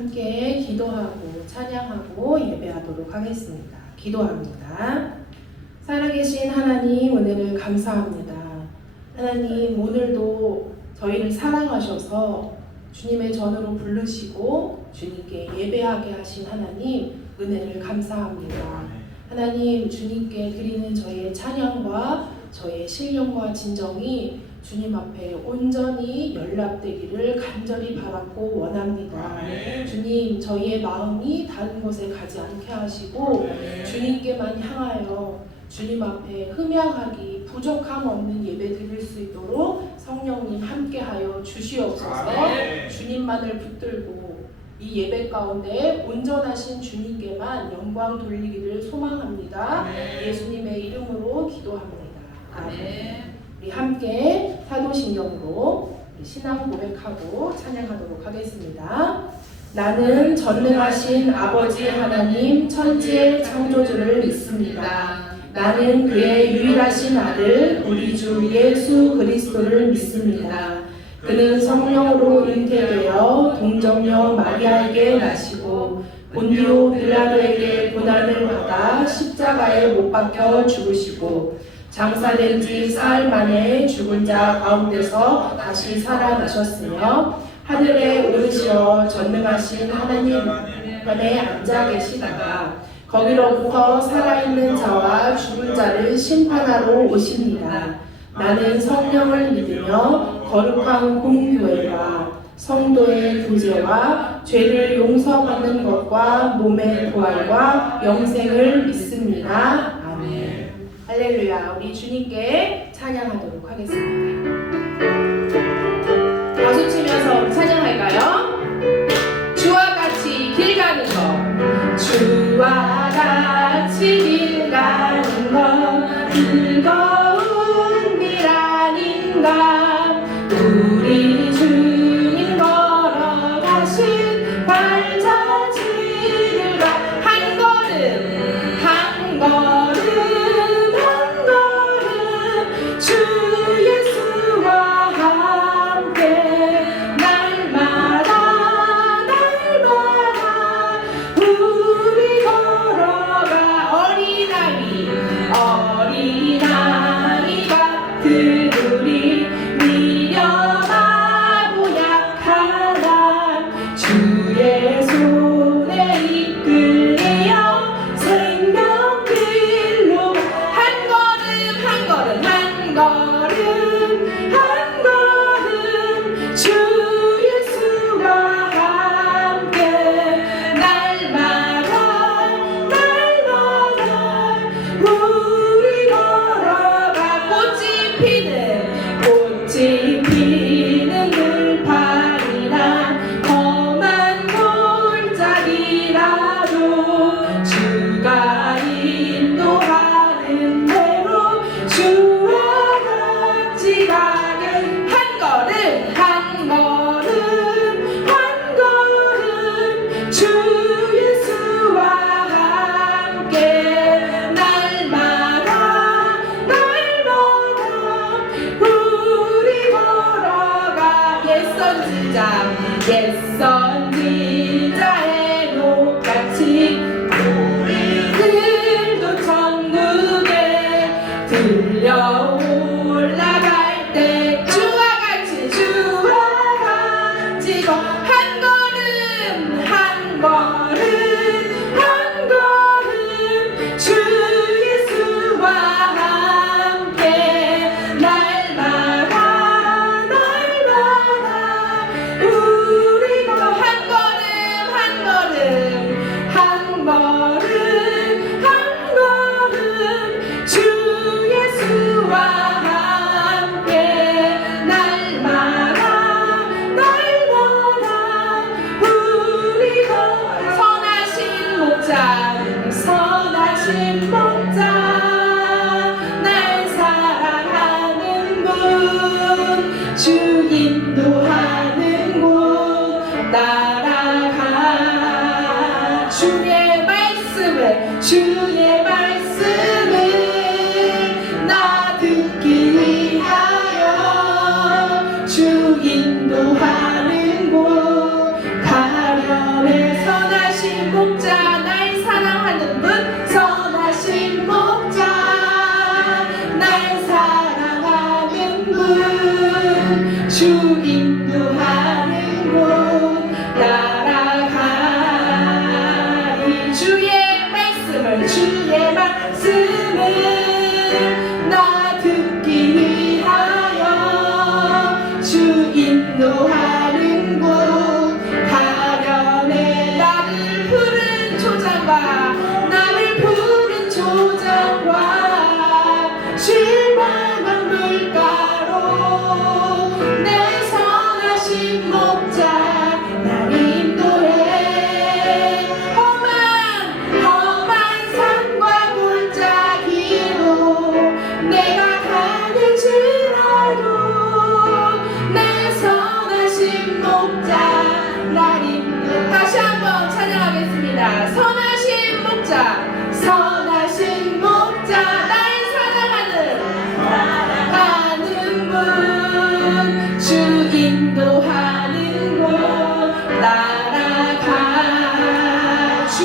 함께 기도하고 찬양하고 예배하도록 하겠습니다. 기도합니다. 살아계신 하나님, 은혜를 감사합니다. 하나님, 오늘도 저희를 사랑하셔서 주님의 전으로 부르시고 주님께 예배하게 하신 하나님, 은혜를 감사합니다. 하나님, 주님께 드리는 저희의 찬양과 저희의 신령과 진정이 주님 앞에 온전히 연락되기를 간절히 바랐고 원합니다. 주님, 저희의 마음이 다른 곳에 가지 않게 하시고 주님께만 향하여 주님 앞에 흠양하기, 부족함 없는 예배 드릴 수 있도록 성령님 함께하여 주시옵소서. 주님만을 붙들고 이 예배 가운데 온전하신 주님께만 영광 돌리기를 소망합니다. 예수님의 이름으로 기도합니다. 아멘. 우리 함께 사도신경으로 신앙 고백하고 찬양하도록 하겠습니다. 나는 전능하신 아버지 하나님 천지의 창조주를 믿습니다. 나는 그의 유일하신 아들 우리 주 예수 그리스도를 믿습니다. 그는 성령으로 잉태되어 동정녀 마리아에게 나시고 본디오 빌라도에게 고난을 받아 십자가에 못 박혀 죽으시고 장사된 지 사흘 만에 죽은 자 가운데서 다시 살아나셨으며 하늘에 오르시어 전능하신 하나님 편에 앉아 계시다가 거기로부터 살아있는 자와 죽은 자를 심판하러 오십니다. 나는 성령을 믿으며 거룩한 공교회와 성도의 교제와 죄를 용서받는 것과 몸의 부활과 영생을 믿습니다. 아멘. 할렐루야. 우리 주님께 찬양하도록 하겠습니다. 박수 치면서 찬양할까요? 주와 같이 길 가는 것, 주와 같이 길 가는 것 즐거운 일 아닌가. 우리 주님 걸어가신 발자취를 한 걸음 한 걸음 한 걸음 주 예수와 함께 날마다 날마다 우리 걸어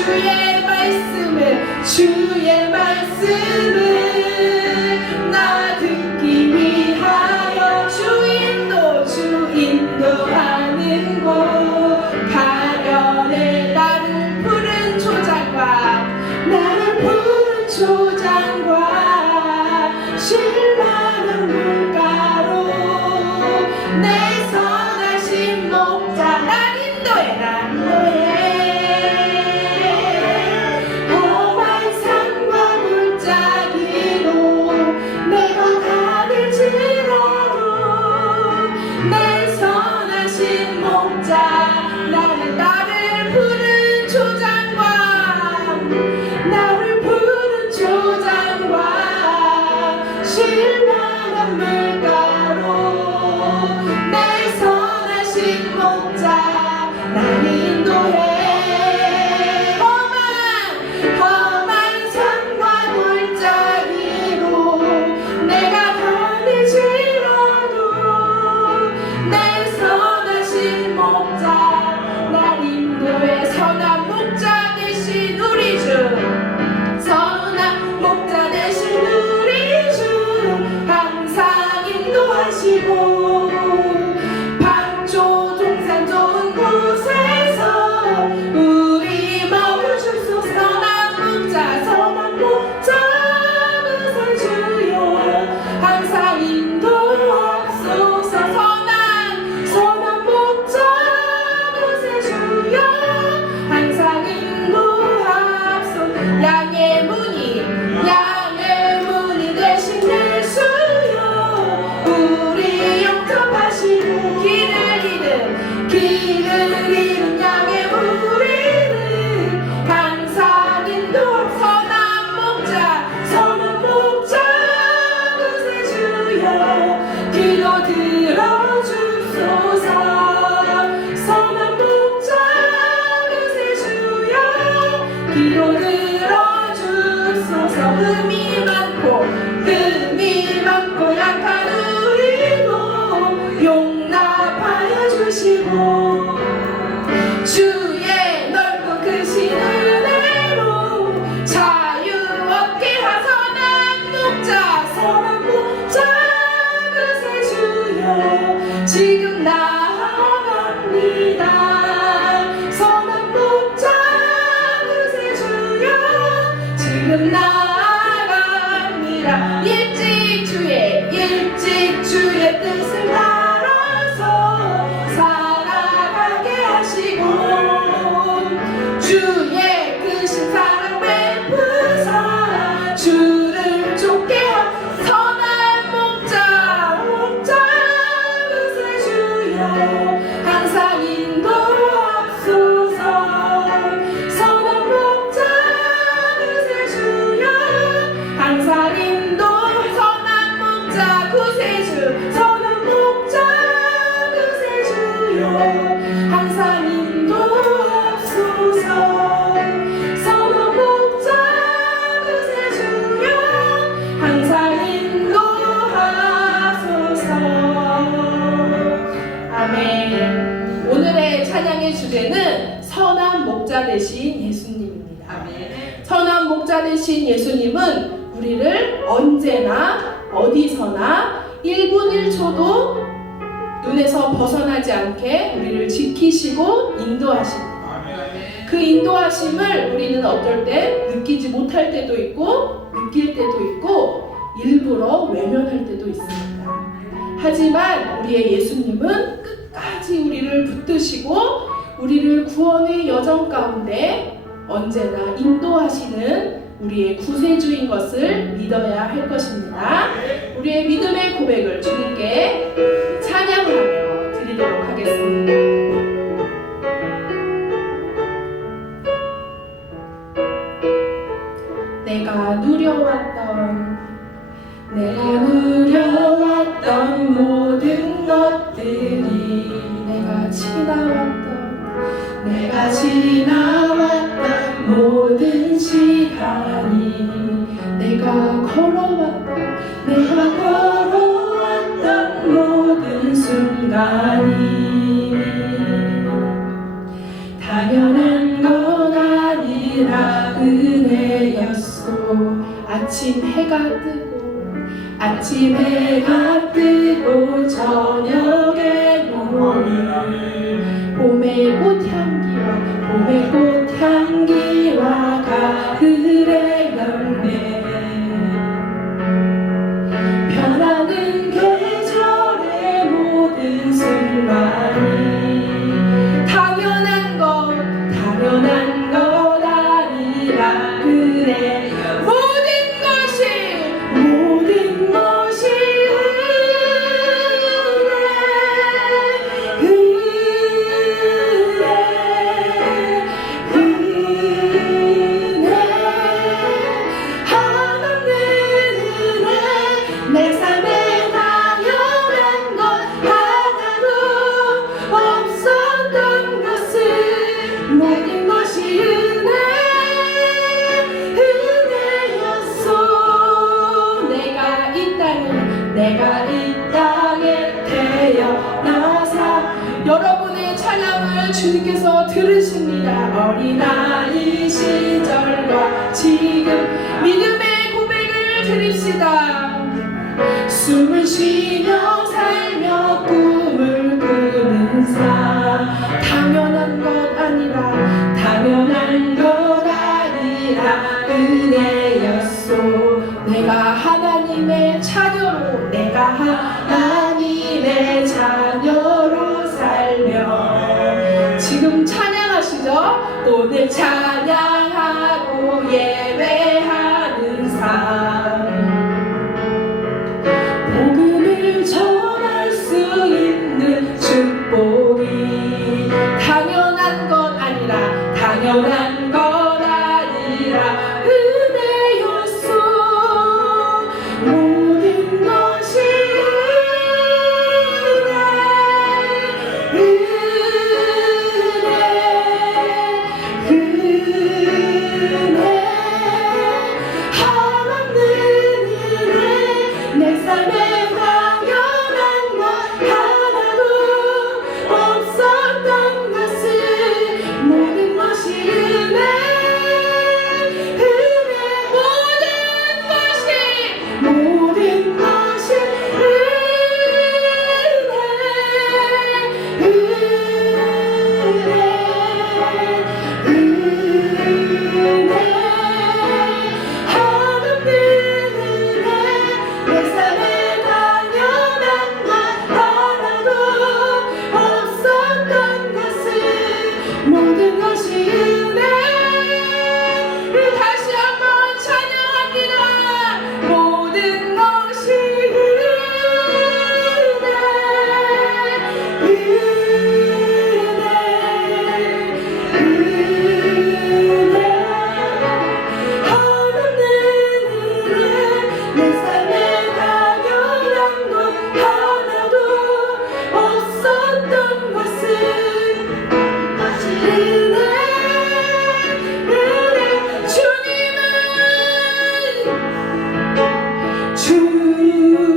주의 말씀을 나 듣기 위하여 주 인도하는 곳 가련의 나를 푸른 초장과 신랑은 물가로 내 선하신 목자 난 인도해 험한 산과 골짜기로 내가 가는지라도 내 선하신 목자 나는 나를 푸른 초장과 신랑한 물가로 내 선하신 목자 날 인도해 험한 산과 골짜기로 내가 가는지라도 내 선하신 목자 날 인도해 선한 목자 되신 우리 주 항상 인도하시고 방조 동산 좋은 곳에서 우리 머물 주소서 선한 목자 그새 주여 항상 인도하소서 선한 목자 그새 주여 항상 인도하소서 양의 문이 대신 예수여 우리 영접하시고 길을 잃은 양의 우리를 항상 인도 선한 목자 그새 주여 기도 들어주소서 선한 목자 그새 주여 기도 들어주소서 흠이 많고 약한 우리도 용납하여 주시고 주의 넓고 크신 은혜로 자유 얻게 하선한 목자 그새 주여 지금 나아갑니다 선한 목자 그새 주여 지금 나아갑니다 일찍 주의 뜻을 따라서 살아가게 하시고 주의 크신 사랑 베푸사 주를 쫓게 한 선한 목자 그새 주여 항상 인도하소서 선한 목자 그새 주여 항상 선한 목자 그새 주여 항상 인도하소서 선한 목자 그새 주여 항상 인도하소서 아멘. 오늘의 찬양의 주제는 선한 목자 되신 예수님입니다. 아멘. 선한 목자 되신 예수님은 우리를 언제나 어디서나 1분 1초도 눈에서 벗어나지 않게 우리를 지키시고 인도하십니다. 그 인도하심을 우리는 어떨 때 느끼지 못할 때도 있고 느낄 때도 있고 일부러 외면할 때도 있습니다. 하지만 우리의 예수님은 끝까지 우리를 붙드시고 우리를 구원의 여정 가운데 언제나 인도하시는 우리의 구세주인 것을 믿어야 할 것입니다. 우리의 믿음의 고백을 주님께 찬양하며 드리도록 하겠습니다. 내가 누려왔던 모든 것들이 내가 지나왔던 모든 시간이 내가 걸어왔던 모든 순간이 당연한 건 아니 아니라 은혜였소. 아침 해가 뜨고 저녁에 오는 봄의 꽃향기와 가을의 열매, 변하는 계절의 모든 순간이 당연한 것 아니라 그래. 모든 것이 은혜 한없는 은혜. 내 삶에 당연한 것 하나도 없었던 것을 모든 것이 은혜였소. 내가 이 땅에 태어나사. 여러분의 찬양을 주님께서 들으십니다. 어린아이 시절과 지금 믿음의 고백을 드립시다. 숨을 쉬며 살며 꿈을 꾸는 삶, 당연한 것 아니라 은혜였소. 내가 하나님의 자녀로 살며. 지금 찬양하시죠? 오늘 찬양하고 예배하는 삶, 복음을 전할 수 있는 축복이 당연한 것 아니라 은혜였소. 모든 것이 은혜 한없는 은혜. 내 삶에 당연한 것 하나도 없었던 것을 모든 것이 은혜. 모든 것이 은혜 한없는 은혜. 내 삶에 당연한 것 하나도 없었던 것을 모든 것이 은혜. 다시 한번 찬양합니다. 모든 것이 은혜 한없는 은혜. 내 삶에 당연한 것 하나도 없었던 것을 은혜.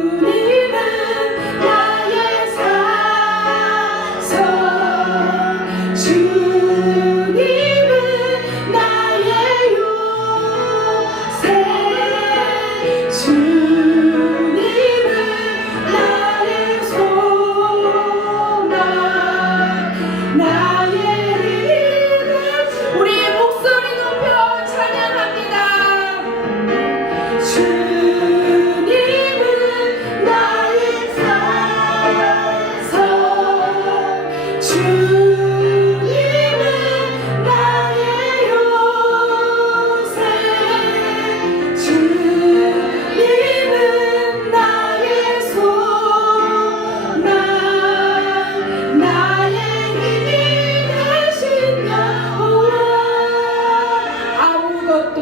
주님은 나의 사성, 주님은 나의 요새, 주님은 나의 소망, 나의 힘을. 우리 목소리 높여 찬양합니다. 주님은 나의 사성, 주님은 나의 요새, 주님은 나의 소망, 나의 힘이 되신 여호와. 아무것도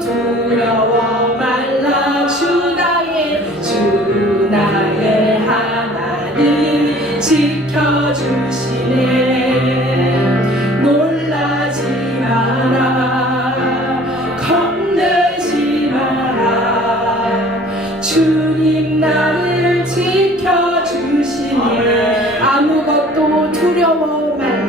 두려워 말라. 주 나의 하나님 지켜주시네. 놀라지 마라, 겁내지 마라. 주님 나를 지켜주시네. 아무것도 두려워 말라.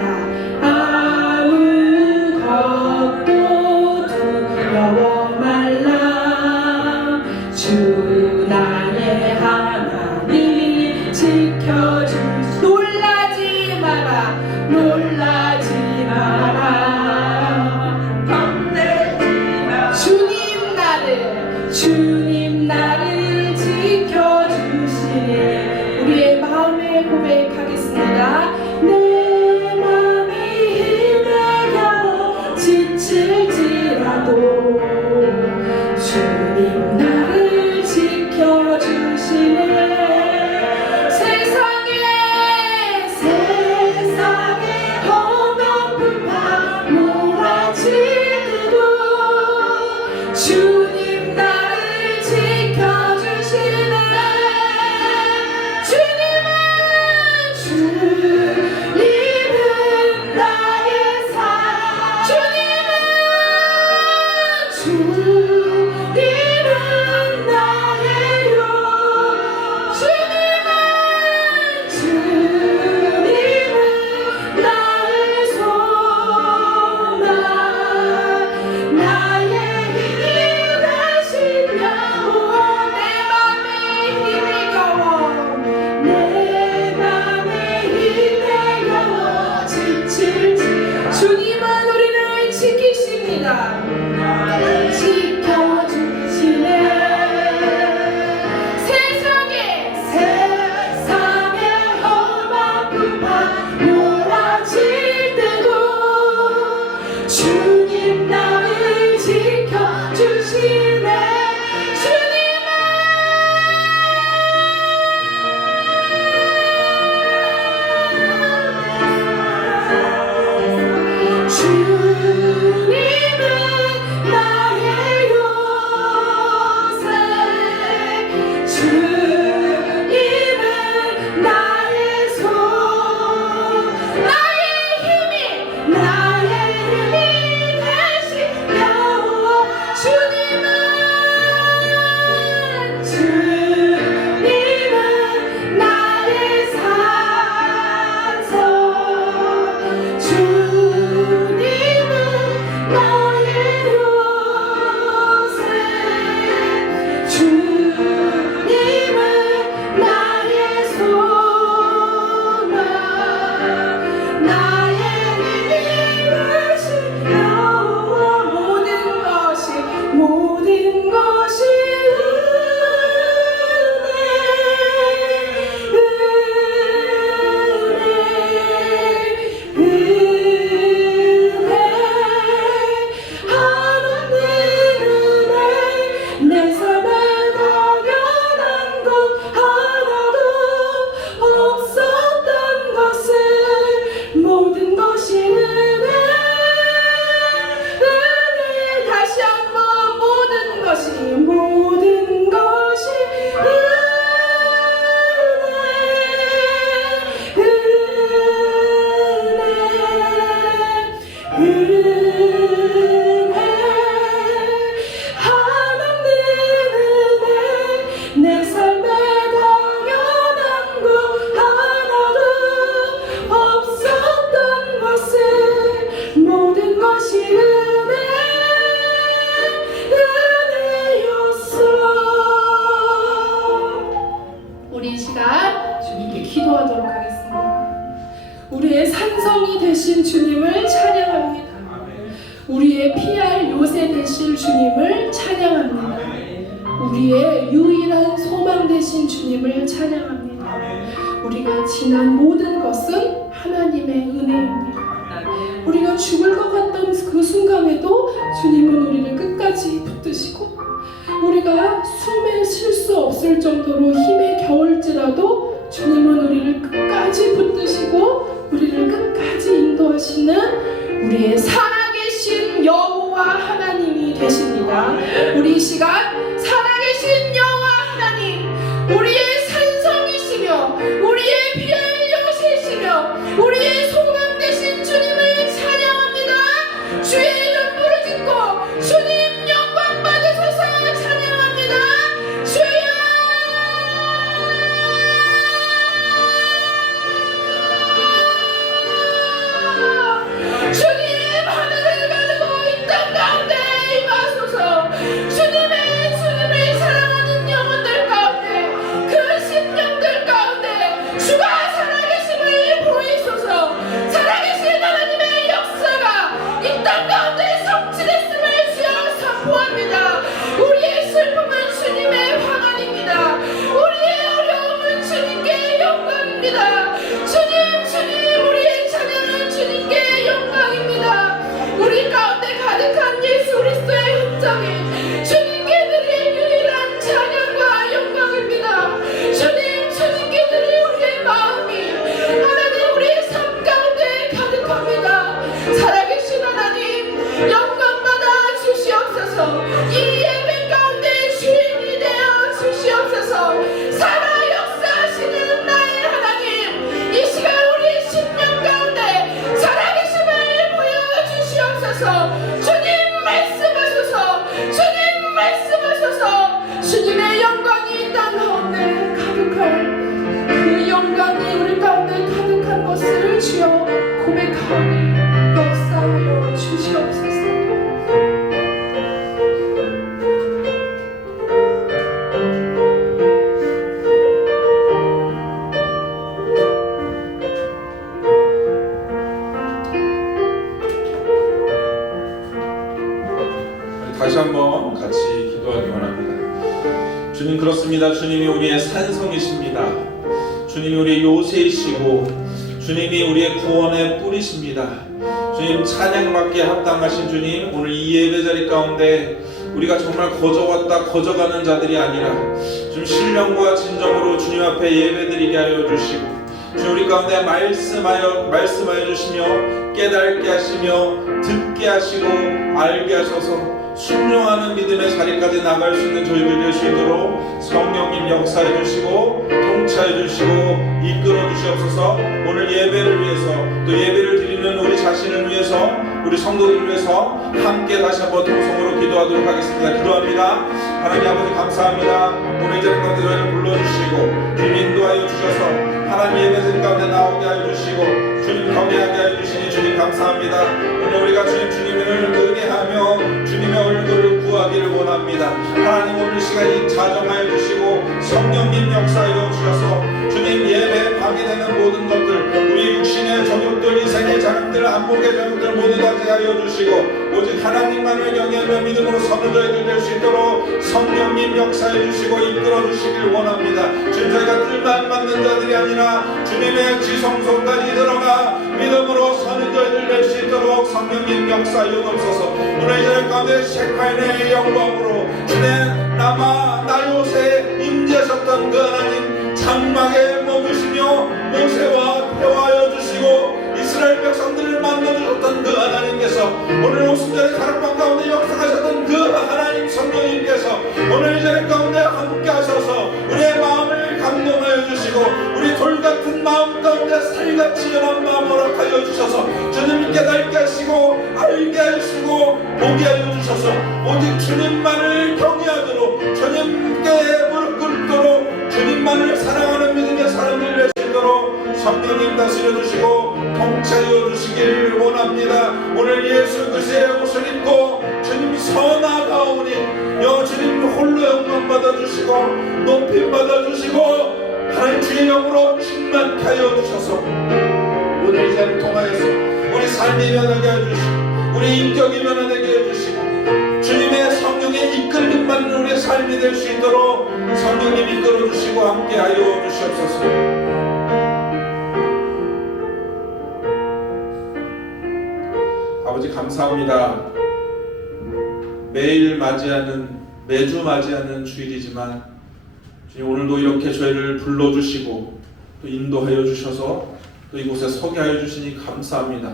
하겠습니다. 내 맘이 힘에 겨워 지칠지라도 주님 나를 지켜주시네. 세상에 험한 풍파 몰아칠 때도 주님 나를 지켜주시네. 주님은 나의 산. 주님은 나의 용. 주님은 나의 소망. 나의 힘이 되신 여호와. 내 맘에 힘이 겨워 지칠지. 주님은 우리를 지키십니다. 지켜주시네. 세상에 험한 풍파 몰아칠 때도 주님 나를 지켜주시네. 주님은 나의 요새. 주님은 나의 소. 나의 힘이 되신 여호와. 주님은 나의 산성. 주님은 나의 요새. 주님은 나의 소망. 나의 힘이 되신 여호와. 모든 것이 은혜. 하나님 은혜. 내 삶에 당연한 것 하나도 없었던 것을 모든 것이 은혜. 다시 한번 모든 것이 은혜. 하나님 은혜. 내 삶에 당연한 것 하나도 없었던 것을 모든 것이 은혜였어. 우리 이 시간 주님께 기도하도록 하겠습니다. 우리의 산성이 되신 주님을 찬양합니다. 우리의 피할 요새 되실 주님을 찬양합니다. 우리의 유일한 소망 되신 주님을 찬양합니다. 우리가 지난 모든 것은 하나님의 은혜입니다. 우리가 죽을 것 같던 그 순간에도 주님은 우리를 끝까지 붙드시고, 우리가 숨에 쉴 수 없을 정도로 힘에 겨울지라도 주님은 우리를 끝까지 붙드시고 우리를 끝까지 인도하시는 우리의 살아계신 여호와 하나님이 되십니다. 우리 이 시간 살아계신 여호와 하나님, 우리의 산성이시며 우리의 피할 요새시며 우리의 소망 되신 주님을 찬양합니다. 주의 이름 부르짖고 주님 영광 받으소서. 찬양합니다. 주여. 주님 하늘을 가지고 이 땅 가운데 임하소서. 주님을 사랑하는 영혼들 가운데 그 다시 한번 같이 기도하기 원합니다. 주님, 그렇습니다. 주님이 우리의 산성이십니다. 주님이 우리의 요새이시고 주님이 우리의 구원의 뿌리십니다. 주님, 찬양받기에 합당하신 주님, 오늘 이 예배자리 가운데 우리가 정말 거저왔다 거저가는 자들이 아니라 좀 신령과 진정으로 주님 앞에 예배드리게 하여 주시고, 주님 우리 가운데 말씀하여 주시며 깨닫게 하시며 듣게 하시고 알게 하셔서 순종하는 믿음의 자리까지 나갈 수 있는 저희들 될 수 있도록 성령님 역사해 주시고 통치해 주시고 이끌어 주시옵소서. 오늘 예배를 위해서, 또 예배를 드리는 우리 자신을 위해서, 우리 성도들을 위해서 함께 다시 한번 통성으로 기도하도록 하겠습니다. 기도합니다. 하나님 아버지, 감사합니다. 오늘 이 자리 가운데 저희를 불러주시고 주님 인도하여 주셔서 하나님 예배드린 가운데 나오게 하여 주시고 주님 경외하게 하여 주시니 주님 감사합니다. 오늘 우리가 주님을 의뢰하며 주님의 얼굴을 구하기를 원합니다. 하나님, 오늘 시간 이 자정하여 주시고 성령님 역사하여 주셔서 주님 예배에 방해되는 모든 것들, 우리 육신의 정욕들, 이생의 자격들, 안목의 자격들 모두 다 제하여 주시고 오직 하나님만을 경외하며 믿음으로 서는 저희들 될 수 있도록 성령님 역사해 주시고 이끌어 주시길 원합니다. 주님, 저희가 뜰만 맞는 자들이 아니라 주님의 지성소까지 들어가 믿음으로 서는 저희들 될 수 있도록 성령님 역사하여 주옵소서. 오늘 이 자리 가운데 셰카인의 영광으로 주님 남아 나요새 임재하셨던 그 하나님 장막에 머무시며 모세와 대화하여 주시고 이스라엘 백성들을 만나주셨던 그 하나님께서 오늘 오순절에 다락방 가운데 역사하셨던 그 하나님 성령님께서 오늘 이 자리 가운데 함께 하셔서 우리의 마음을 감동하여 주시고 우리 돌같은 마음 가운데 살같이 연한 마음 허락하여 주셔서 주님 깨닫게 하시고 알게 하시고 보게 하여 주셔서 오직 주님만을 경외하도록 주님께 무릎 꿇도록 주님만을 사랑하는 믿음의 사람들 될 수 있도록 성령님 다스려 주시고 통치하여 주시길 원합니다. 오늘 예수 그리스도의 옷을 입고 주님 서나가오니 주님 홀로 영광 받아주시고 높임 받아주시고 하나님 주의 영으로 충만케 하여 주셔서 오늘 이 자리를 통하여서 우리 삶이 변하게 해주시고 우리 인격이 변화되게 해주시고 주님의 성령의 이끌림만 우리의 삶이 될 수 있도록 성령님 이끌어 주시고 함께 하여 주시옵소서. 아버지 감사합니다. 매주 맞이하는 주일이지만 주님, 오늘도 이렇게 저희를 불러주시고 또 인도하여 주셔서 또 이곳에 서게 하여 주시니 감사합니다.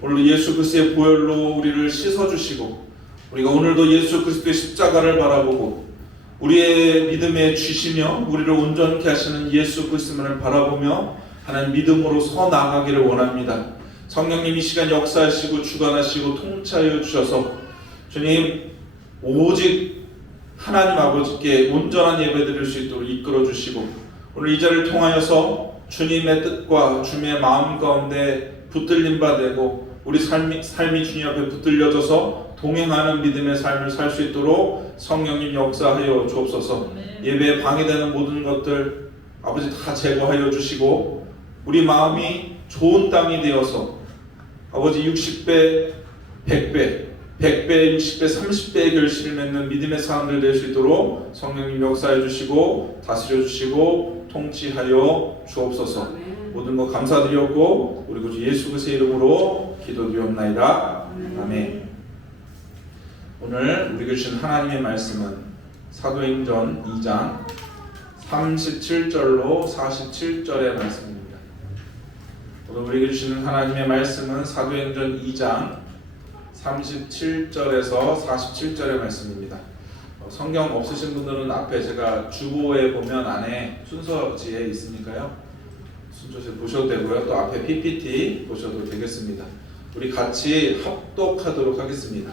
오늘도 예수 그리스도의 보혈로 우리를 씻어주시고 우리가 오늘도 예수 그리스도의 십자가를 바라보고 우리의 믿음에 주시며 우리를 온전케 하시는 예수 그리스도만을 바라보며 하나님 믿음으로 서 나가기를 원합니다. 성령님 이 시간 역사하시고 주관하시고 통치하여 주셔서 주님 오직 하나님 아버지께 온전한 예배 드릴 수 있도록 이끌어 주시고 오늘 이 자리를 통하여서 주님의 뜻과 주님의 마음 가운데 붙들림 받고 우리 삶이 주님 앞에 붙들려져서 동행하는 믿음의 삶을 살 수 있도록 성령님 역사하여 주옵소서. 예배에 방해되는 모든 것들 아버지 다 제거하여 주시고 우리 마음이 좋은 땅이 되어서 아버지 60배, 100배, 100배, 60배, 30배의 결실을 맺는 믿음의 사람들 될 수 있도록 성령님 역사해 주시고 다스려 주시고 통치하여 주옵소서. 모든 것 감사드렸고 우리 구주 예수 그리스도의 이름으로 기도드리옵나이다. 아멘. 오늘 우리에게 주신 하나님의 말씀은 사도행전 2장 37절로 47절의 말씀입니다. 오늘 우리에게 주시는 하나님의 말씀은 사도행전 2장 37절에서 47절의 말씀입니다. 성경 없으신 분들은 앞에 제가 주보에 보면 안에 순서지에 있으니까요. 순서지 보셔도 되고요. 또 앞에 PPT 보셔도 되겠습니다. 우리 같이 합독하도록 하겠습니다.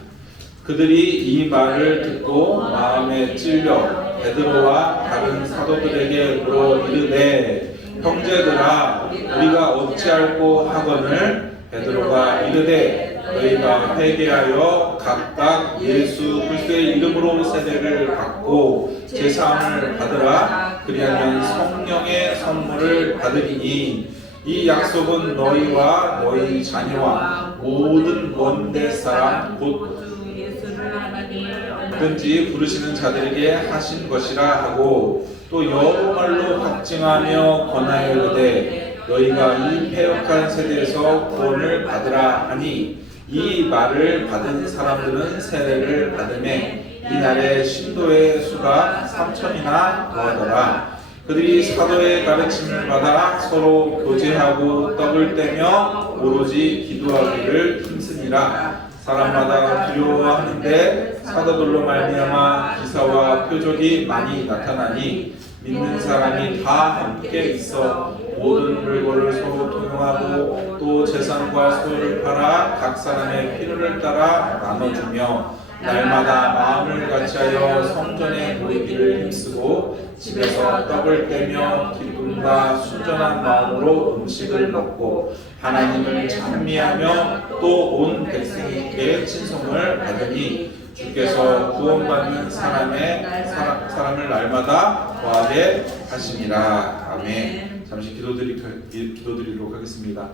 그들이 이 말을 듣고 마음에 찔려 베드로와 다른 사도들에게 물어 이르되 형제들아 우리가 어찌할꼬 하거늘 베드로가 이르되 너희가 회개하여 각각 예수 그리스도의 이름으로 세례를 받고 제사함을 받으라. 그리하면 성령의 선물을 받으리니 이 약속은 너희와 너희 자녀와 모든 원대 사람 곧 예수를 하나님을 누구든지 부르시는 자들에게 하신 것이라 하고 또 여호말로 확증하며 권하여 이르되 너희가 이 패역한 세대에서 구원을 받으라 하니 이 말을 받은 사람들은 세례를 받음에 이날에 신도의 수가 3,000이나 더하더라. 그들이 사도의 가르침을 받아 서로 교제하고 떡을 떼며 오로지 기도하기를 힘쓰니라. 사람마다 두려워하는데 사도들로 말미암아 기사와 표적이 많이 나타나니 믿는 사람이 다 함께 있어 모든 물건을 서로 통용하고 또 재산과 소유를 팔아 각 사람의 필요를 따라 나눠주며 날마다 마음을 같이하여 성전에 모이기를 힘쓰고 집에서 떡을 떼며 기쁨과 순전한 마음으로 음식을 먹고 하나님을 찬미하며 또 온 백성에게 친송을 받으니 주께서 구원받는 사람을 날마다 더하게 하시니라. 아멘. 잠시 기도드리도록 하겠습니다.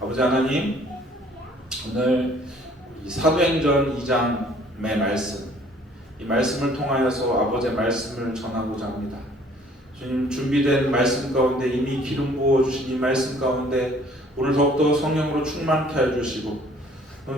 아버지 하나님, 오늘 이 사도행전 2장의 말씀, 이 말씀을 통하여서 아버지의 말씀을 전하고자 합니다. 주님, 준비된 말씀 가운데 이미 기름 부어주신 이 말씀 가운데 오늘 더욱더 성령으로 충만케 해주시고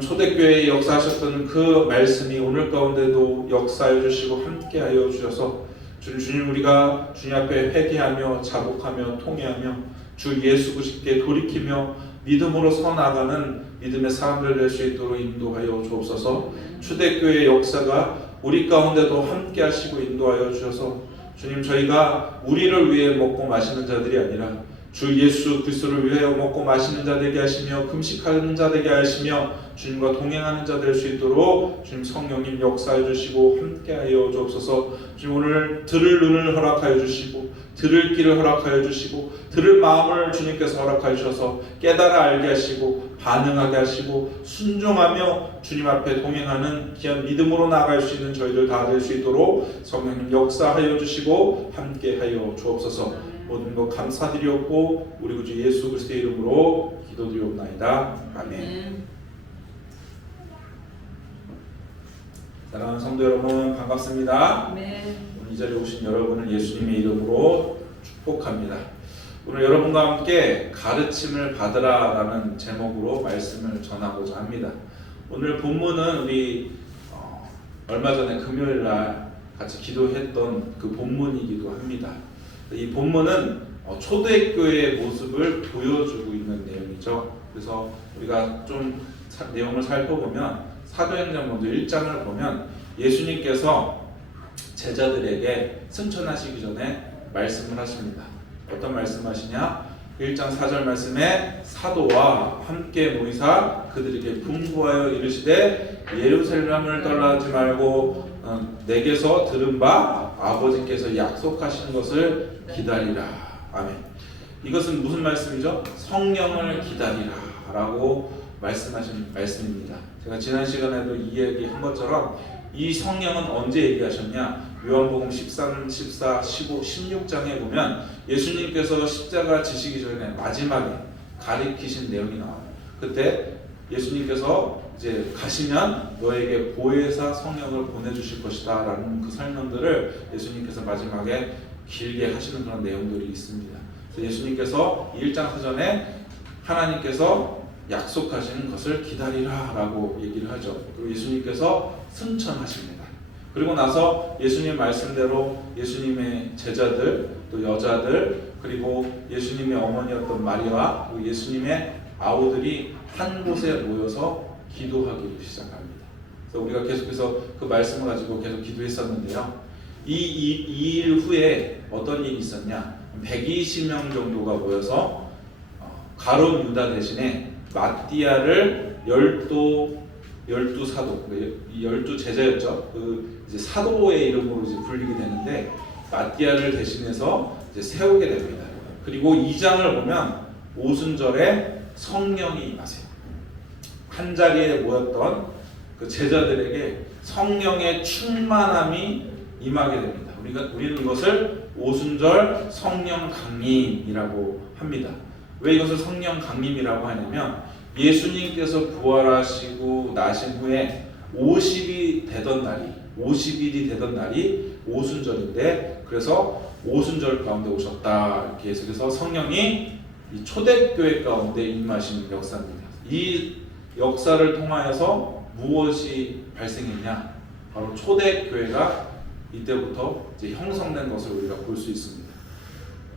초대교회에 역사하셨던 그 말씀이 오늘 가운데도 역사해 주시고 함께하여 주셔서 주님, 우리가 주님 앞에 회개하며 자복하며 통회하며 주 예수 그리스도께 돌이키며 믿음으로 서 나가는 믿음의 사람들 될 수 있도록 인도하여 주옵소서. 초대교회의 역사가 우리 가운데도 함께하시고 인도하여 주셔서 주님, 저희가 우리를 위해 먹고 마시는 자들이 아니라 주 예수 그리스도를 위하여 먹고 마시는 자 되게 하시며 금식하는 자 되게 하시며 주님과 동행하는 자 될 수 있도록 주님 성령님 역사해 주시고 함께하여 주옵소서. 주님, 오늘 들을 눈을 허락하여 주시고 들을 길을 허락하여 주시고 들을 마음을 주님께서 허락하여 주셔서 깨달아 알게 하시고 반응하게 하시고 순종하며 주님 앞에 동행하는 귀한 믿음으로 나아갈 수 있는 저희들 다 될 수 있도록 성령님 역사하여 주시고 함께하여 주옵소서. 모든 것 감사드리옵고 우리 구주 예수 그리스도의 이름으로 기도드리옵나이다. 아멘. 사랑하는 성도 여러분, 반갑습니다. 오늘 이 자리에 오신 여러분을 예수님의 이름으로 축복합니다. 오늘 여러분과 함께 가르침을 받으라라는 제목으로 말씀을 전하고자 합니다. 오늘 본문은 우리 얼마 전에 금요일 날 같이 기도했던 그 본문이기도 합니다. 이 본문은 초대교회의 모습을 보여주고 있는 내용이죠. 그래서 우리가 좀 내용을 살펴보면 사도행전 먼저 1장을 보면 예수님께서 제자들에게 승천하시기 전에 말씀을 하십니다. 어떤 말씀하시냐? 1장 4절 말씀에 사도와 함께 모이사 그들에게 분부하여 이르시되 예루살렘을 떠나지 말고 내게서 들은 바 아버지께서 약속하신 것을 기다리라. 아멘. 이것은 무슨 말씀이죠? 성령을 기다리라 라고 말씀하신 말씀입니다. 제가 지난 시간에도 이 얘기한 것처럼 이 성령은 언제 얘기하셨냐? 요한복음 13, 14, 15, 16장에 보면 예수님께서 십자가 지시기 전에 마지막에 가리키신 내용이 나와요. 그때 예수님께서 이제 가시면 너에게 보혜사 성령을 보내주실 것이다 라는 그 설명들을 예수님께서 마지막에 길게 하시는 그런 내용들이 있습니다. 그래서 예수님께서 1장 사전에 하나님께서 약속하신 것을 기다리라 라고 얘기를 하죠. 그리고 예수님께서 승천하십니다. 그리고 나서 예수님 말씀대로 예수님의 제자들, 또 여자들, 그리고 예수님의 어머니였던 마리아, 그리고 예수님의 아우들이 한 곳에 모여서 기도하기 시작합니다. 그래서 우리가 계속해서 그 말씀을 가지고 계속 기도했었는데요. 이 일 후에 어떤 일이 있었냐? 120명 정도가 모여서 가룟 유다 대신에 마띠아를 12 사도, 12 제자였죠. 그 이제 사도의 이름으로 이제 불리게 되는데 마띠아를 대신해서 이제 세우게 됩니다. 그리고 2장을 보면 오순절에 성령이 임하세요. 한 자리에 모였던 그 제자들에게 성령의 충만함이 임하게 됩니다. 우리는 이것을 오순절 성령 강림이라고 합니다. 왜 이것을 성령 강림이라고 하냐면 예수님께서 부활하시고 나신 후에 50이 되던 날이 50일이 되던 날이 오순절인데 그래서 오순절 가운데 오셨다 이렇게 해석해서 성령이 이 초대교회 가운데 임하신 역사입니다. 이 역사를 통하여서 무엇이 발생했냐? 바로 초대교회가 이때부터 이제 형성된 것을 우리가 볼 수 있습니다.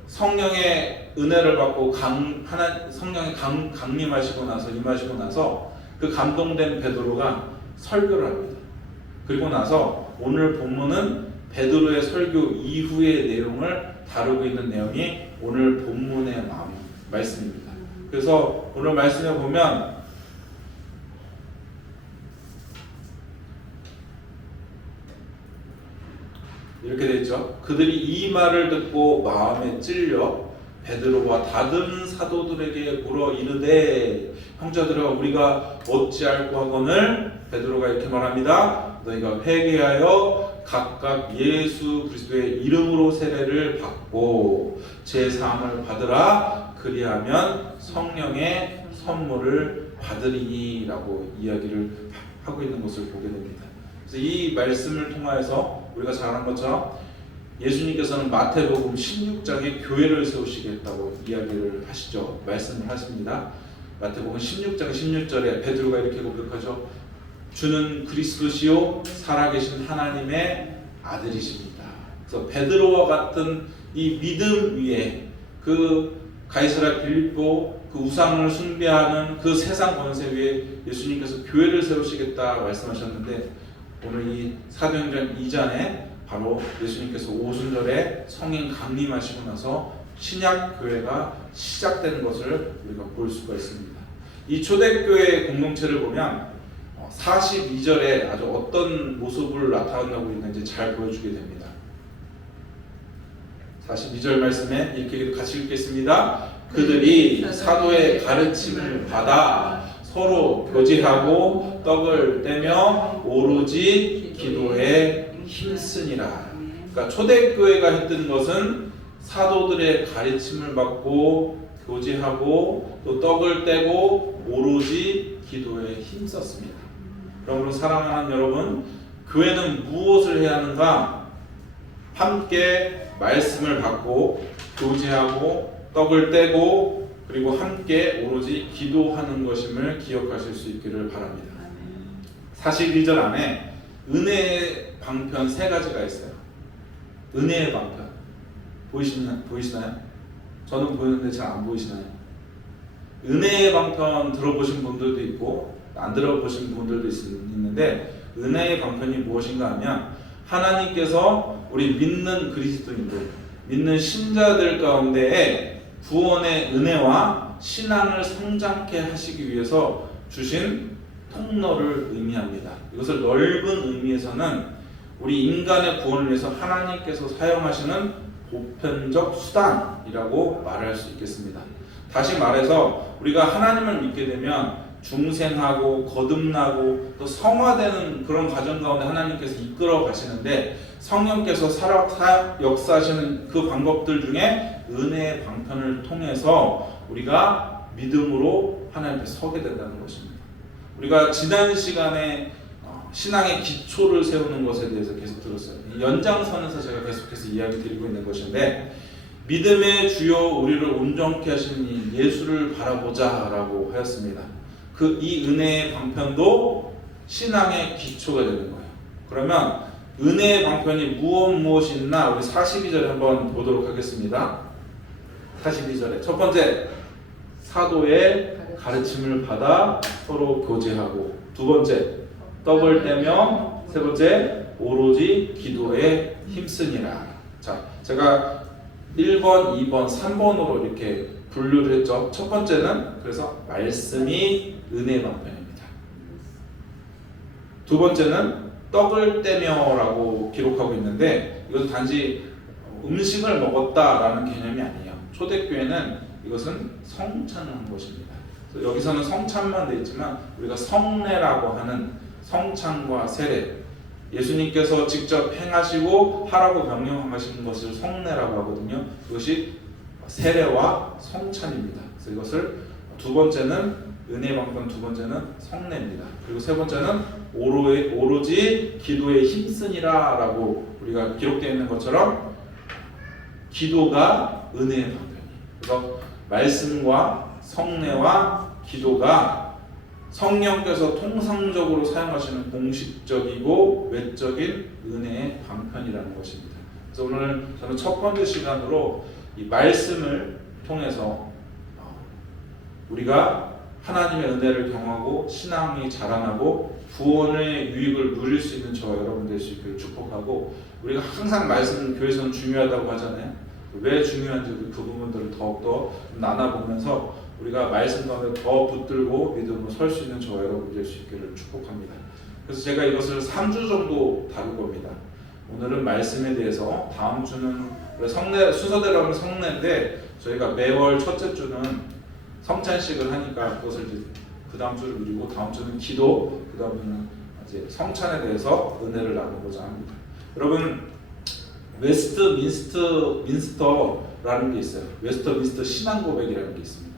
성령의 은혜를 받고 성령의 강림하시고 나서 임하시고 나서 그 감동된 베드로가 설교를 합니다. 그리고 나서 오늘 본문은 베드로의 설교 이후의 내용을 다루고 있는 내용이 오늘 본문의 말씀입니다. 그래서 오늘 말씀에 보면 이렇게 되어 있죠. 그들이 이 말을 듣고 마음에 찔려 베드로와 다른 사도들에게 물어 이르되 형제들아 우리가 어찌할꼬 하거늘 베드로가 이렇게 말합니다. 너희가 회개하여 각각 예수 그리스도의 이름으로 세례를 받고 제사함을 받으라. 그리하면 성령의 선물을 받으리니라고 이야기를 하고 있는 것을 보게 됩니다. 그래서 이 말씀을 통하여서 우리가 잘 아는 것처럼 예수님께서는 마태복음 16장에 교회를 세우시겠다고 이야기를 하시죠. 말씀을 하십니다. 마태복음 16장 16절에 베드로가 이렇게 고백하죠. 주는 그리스도시요 살아계신 하나님의 아들이십니다. 그래서 베드로와 같은 이 믿음 위에 그 가이사랴 빌립보 그 우상을 숭배하는 그 세상 권세 위에 예수님께서 교회를 세우시겠다 말씀하셨는데 오늘 이 사도행전 2장에 바로 예수님께서 오순절에 성인 강림하시고 나서 신약 교회가 시작된 것을 우리가 볼 수가 있습니다. 이 초대교회 공동체를 보면 42절에 아주 어떤 모습을 나타나고 있는지 잘 보여주게 됩니다. 42절 말씀에 이렇게 같이 읽겠습니다. 그들이 사도의 가르침을 받아 서로 교제하고 떡을 떼며 오로지 기도에 힘쓰니라. 그러니까 초대교회가 했던 것은 사도들의 가르침을 받고 교제하고 또 떡을 떼고 오로지 기도에 힘썼습니다. 그러므로 사랑하는 여러분, 교회는 무엇을 해야 하는가? 함께 말씀을 받고 교제하고 떡을 떼고 그리고 함께 오로지 기도하는 것임을 기억하실 수 있기를 바랍니다. 41절 안에 은혜의 방편 세 가지가 있어요. 은혜의 방편 보이시나요? 저는 보이는데 잘 안 보이시나요? 은혜의 방편 들어보신 분들도 있고 안 들어보신 분들도 있는데 은혜의 방편이 무엇인가 하면 하나님께서 우리 믿는 그리스도인들, 믿는 신자들 가운데에 구원의 은혜와 신앙을 성장케 하시기 위해서 주신 통로를 의미합니다. 이것을 넓은 의미에서는 우리 인간의 구원을 위해서 하나님께서 사용하시는 보편적 수단이라고 말할 수 있겠습니다. 다시 말해서 우리가 하나님을 믿게 되면 중생하고 거듭나고 또 성화되는 그런 과정 가운데 하나님께서 이끌어 가시는데 성령께서 역사하시는 그 방법들 중에 은혜의 방편을 통해서 우리가 믿음으로 하나님 앞에 서게 된다는 것입니다. 우리가 지난 시간에 신앙의 기초를 세우는 것에 대해서 계속 들었어요. 연장선에서 제가 계속해서 이야기 드리고 있는 것인데 믿음의 주요 우리를 온전케 하신 예수를 바라보자 라고 하였습니다. 이 은혜의 방편도 신앙의 기초가 되는 거예요. 그러면 은혜의 방편이 무엇이 있나 우리 42절에 한번 보도록 하겠습니다. 42절에 첫 번째 사도의 가르침을 받아 서로 교제하고 두 번째 떡을 떼며 세 번째 오로지 기도에 힘쓰니라. 자, 제가 1번, 2번, 3번으로 이렇게 분류를 했죠. 첫 번째는 그래서 말씀이 은혜의 방편입니다. 두 번째는 떡을 떼며라고 기록하고 있는데 이것은 단지 음식을 먹었다라는 개념이 아니에요. 초대교회는 이것은 성찬을 한 것입니다. 그래서 여기서는 성찬만 되어 있지만 우리가 성례라고 하는 성찬과 세례, 예수님께서 직접 행하시고 하라고 명령하신 것을 성례라고 하거든요. 이것이 세례와 성찬입니다. 그래서 이것을 두 번째는 은혜 방편, 두 번째는 성례입니다. 그리고 세 번째는 오로지 기도에 힘쓰니라라고 우리가 기록되어 있는 것처럼 기도가 은혜의 방편이에요. 그래서 말씀과 성례와 기도가 성령께서 통상적으로 사용하시는 공식적이고 외적인 은혜의 방편이라는 것입니다. 그래서 오늘 저는 첫 번째 시간으로 이 말씀을 통해서 우리가 하나님의 은혜를 경험하고 신앙이 자라나고 구원의 유익을 누릴 수 있는 저와 여러분 될 수 있기를 축복하고, 우리가 항상 말씀은 교회에서는 중요하다고 하잖아요. 왜 중요한지 우리 그 부분들을 더욱더 나눠보면서 우리가 말씀 가운데 더 붙들고 믿음으로 설 수 있는 저와 여러분 될 수 있기를 축복합니다. 그래서 제가 이것을 3주 정도 다룰 겁니다. 오늘은 말씀에 대해서, 다음 주는 성례 순서대로 하면 성례인데 저희가 매월 첫째 주는 성찬식을 하니까 그것을 이제 그 다음 주를 누리고, 다음 주는 기도, 그 다음에는 이제 성찬에 대해서 은혜를 나누고자 합니다. 여러분, 웨스트민스터라는 게 있어요. 웨스트민스터 신앙 고백이라는 게 있습니다.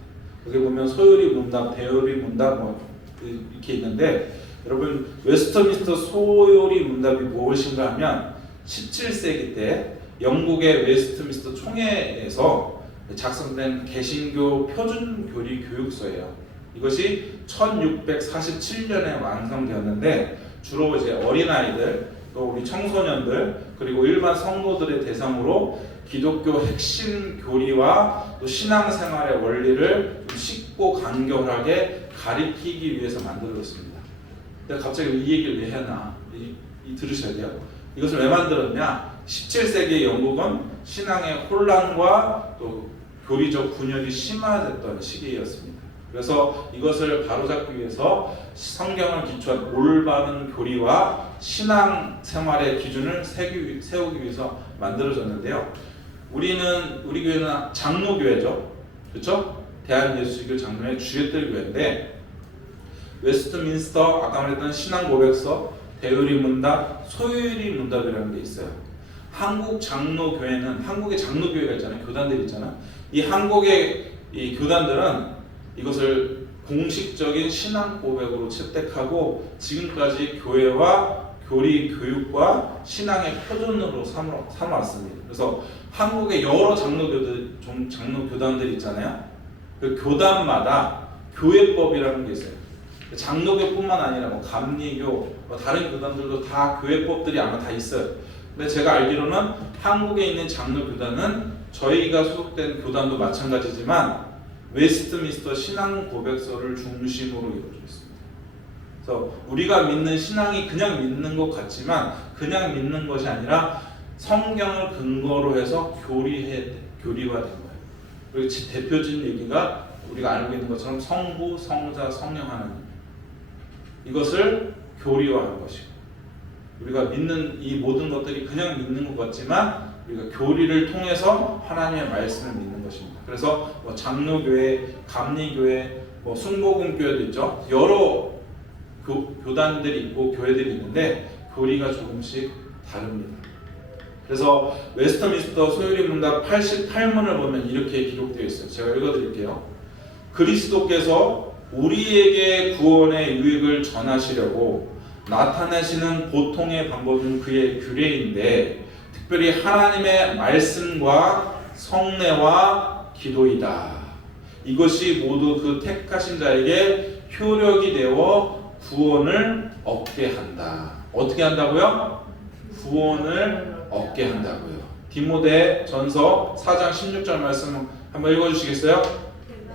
여기 보면 소요리 문답, 대요리 문답 뭐 이렇게 있는데, 여러분 웨스트민스터 소요리 문답이 무엇인가 하면 17세기 때 영국의 웨스트민스터 총회에서 작성된 개신교 표준 교리 교육서예요. 이것이 1647년에 완성되었는데 주로 이제 어린아이들, 또 우리 청소년들, 그리고 일반 성도들의 대상으로 기독교 핵심 교리와 또 신앙생활의 원리를 좀 쉽고 간결하게 가리키기 위해서 만들어졌습니다. 근데 갑자기 이 얘기를 왜 했나? 들으셔야 돼요. 이것을 왜 만들었냐? 17세기 영국은 신앙의 혼란과 또 교리적 분열이 심화됐던 시기였습니다. 그래서 이것을 바로잡기 위해서 성경을 기초한 올바른 교리와 신앙 생활의 기준을 세우기 위해서 만들어졌는데요. 우리 교회는 장로교회죠, 그렇죠? 대한예수교 장로회 주예들 교회인데, 웨스트민스터, 아까 말했던 신앙 고백서, 대요리 문답, 소요리 문답이라는 게 있어요. 한국 장로교회는, 한국의 장로교회가 있잖아요. 교단들이 있잖아요. 이 한국의 이 교단들은 이것을 공식적인 신앙 고백으로 채택하고 지금까지 교회와 교리 교육과 신앙의 표준으로 삼아왔습니다. 그래서 한국의 여러 장로교단들이 있잖아요. 그 교단마다 교회법이라는 게 있어요. 장로교뿐만 아니라 뭐 감리교, 다른 교단들도 다 교회법들이 아마 다 있어요. 근데 제가 알기로는 한국에 있는 장로교단은 저희가 소속된 교단도 마찬가지지만 웨스트민스터 신앙 고백서를 중심으로 이루어져 있습니다. 그래서 우리가 믿는 신앙이 그냥 믿는 것 같지만 그냥 믿는 것이 아니라 성경을 근거로 해서 교리화된 거예요. 그리고 대표적인 얘기가 우리가 알고 있는 것처럼 성부, 성자, 성령 하나님, 이것을 교리화한 것이고, 우리가 믿는 이 모든 것들이 그냥 믿는 것 같지만 우리가 교리를 통해서 하나님의 말씀을 믿는 것입니다. 그래서 뭐 장로교회, 감리교회, 뭐 순복음교회도 있죠. 여러 교단들이 있고 교회들이 있는데 교리가 조금씩 다릅니다. 그래서 웨스트민스터 소요리 문답 88문을 보면 이렇게 기록되어 있어요. 제가 읽어드릴게요. 그리스도께서 우리에게 구원의 유익을 전하시려고 나타내시는 보통의 방법은 그의 규례인데, 특별히 하나님의 말씀과 성례와 기도이다. 이것이 모두 그 택하신 자에게 효력이 되어 구원을 얻게 한다. 어떻게 한다고요? 구원을 얻게 한다고요. 디모데 전서 4장 16절 말씀 한번 읽어주시겠어요?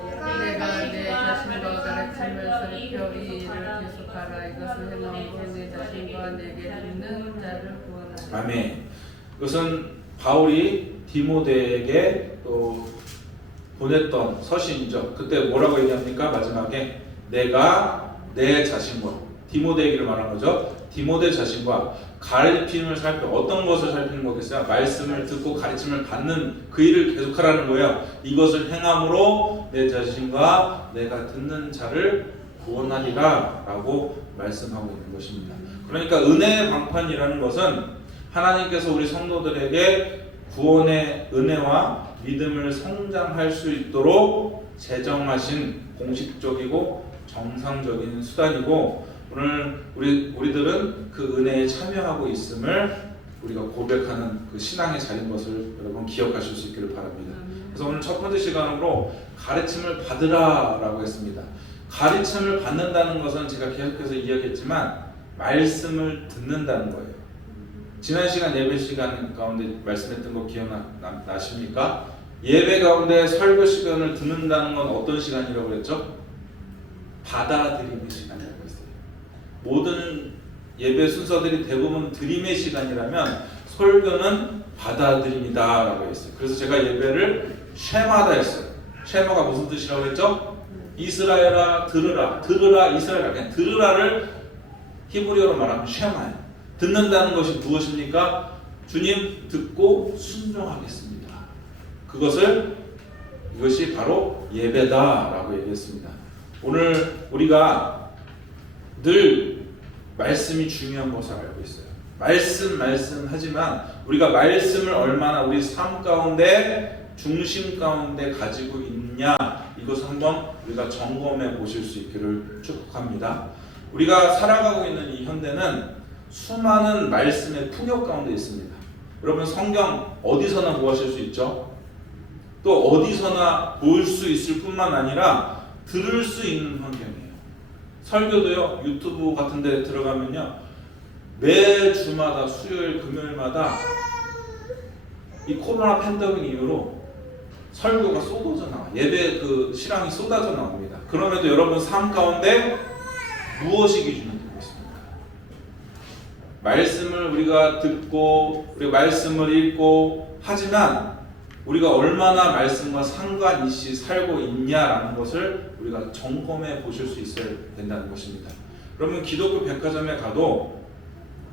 내가 내 자신과 가르침을 살펴 이 일을 계속하라. 이것을 행함으로 내 자신과 내게 믿는 자를 구원하라. 아멘. 이것은 바울이 디모데에게 또 보냈던 서신이죠. 그때 뭐라고 얘기합니까? 마지막에 내가 내 자신과, 디모데에게를 말한 거죠. 디모데 자신과 가르침을 살펴, 어떤 것을 살피는 거겠어요? 말씀을 듣고 가르침을 받는 그 일을 계속하라는 거예요. 이것을 행함으로 내 자신과 내가 듣는 자를 구원하리라 라고 말씀하고 있는 것입니다. 그러니까 은혜의 방편이라는 것은 하나님께서 우리 성도들에게 구원의 은혜와 믿음을 성장할 수 있도록 제정하신 공식적이고 정상적인 수단이고 오늘 우리들은 그 은혜에 참여하고 있음을 우리가 고백하는 그 신앙의 자리인 것을 여러분 기억하실 수 있기를 바랍니다. 그래서 오늘 첫 번째 시간으로 가르침을 받으라라고 했습니다. 가르침을 받는다는 것은 제가 계속해서 이야기했지만 말씀을 듣는다는 거예요. 지난 시간 예배 시간 가운데 말씀했던 거 기억나십니까? 예배 가운데 설교 시간을 듣는다는 건 어떤 시간이라고 그랬죠? 받아들임의 시간이라고 했어요. 모든 예배 순서들이 대부분 드림의 시간이라면 설교는 받아들임이다라고 했어요. 그래서 제가 예배를 쉐마다 했어요. 쉐마가 무슨 뜻이라고 했죠? 이스라엘아 들으라, 들으라 이스라엘아. 그냥 들으라를 히브리어로 말하면 쉐마예요. 듣는다는 것이 무엇입니까? 주님 듣고 순종하겠습니다. 이것이 바로 예배다라고 얘기했습니다. 오늘 우리가 늘 말씀이 중요한 것을 알고 있어요. 말씀 하지만 우리가 말씀을 얼마나 우리 삶 가운데 중심 가운데 가지고 있냐 이것을 한번 우리가 점검해 보실 수 있기를 축복합니다. 우리가 살아가고 있는 이 현대는 수많은 말씀의 풍요 가운데 있습니다. 여러분 성경 어디서나 구하실 수 있죠? 또 어디서나 볼 수 있을 뿐만 아니라 들을 수 있는 환경이에요. 설교도요 유튜브 같은 데 들어가면요 매 주마다 수요일 금요일마다 이 코로나 팬데믹 이후로 설교가 쏟아져 나와 예배 그 실황이 쏟아져 나옵니다. 그럼에도 여러분 삶 가운데 무엇이 기준이 되고 있습니까? 말씀을 우리가 듣고 우리가 말씀을 읽고 하지만 우리가 얼마나 말씀과 상관있이 살고 있냐라는 것을 우리가 점검해 보실 수 있어야 된다는 것입니다. 그러면 기독교 백화점에 가도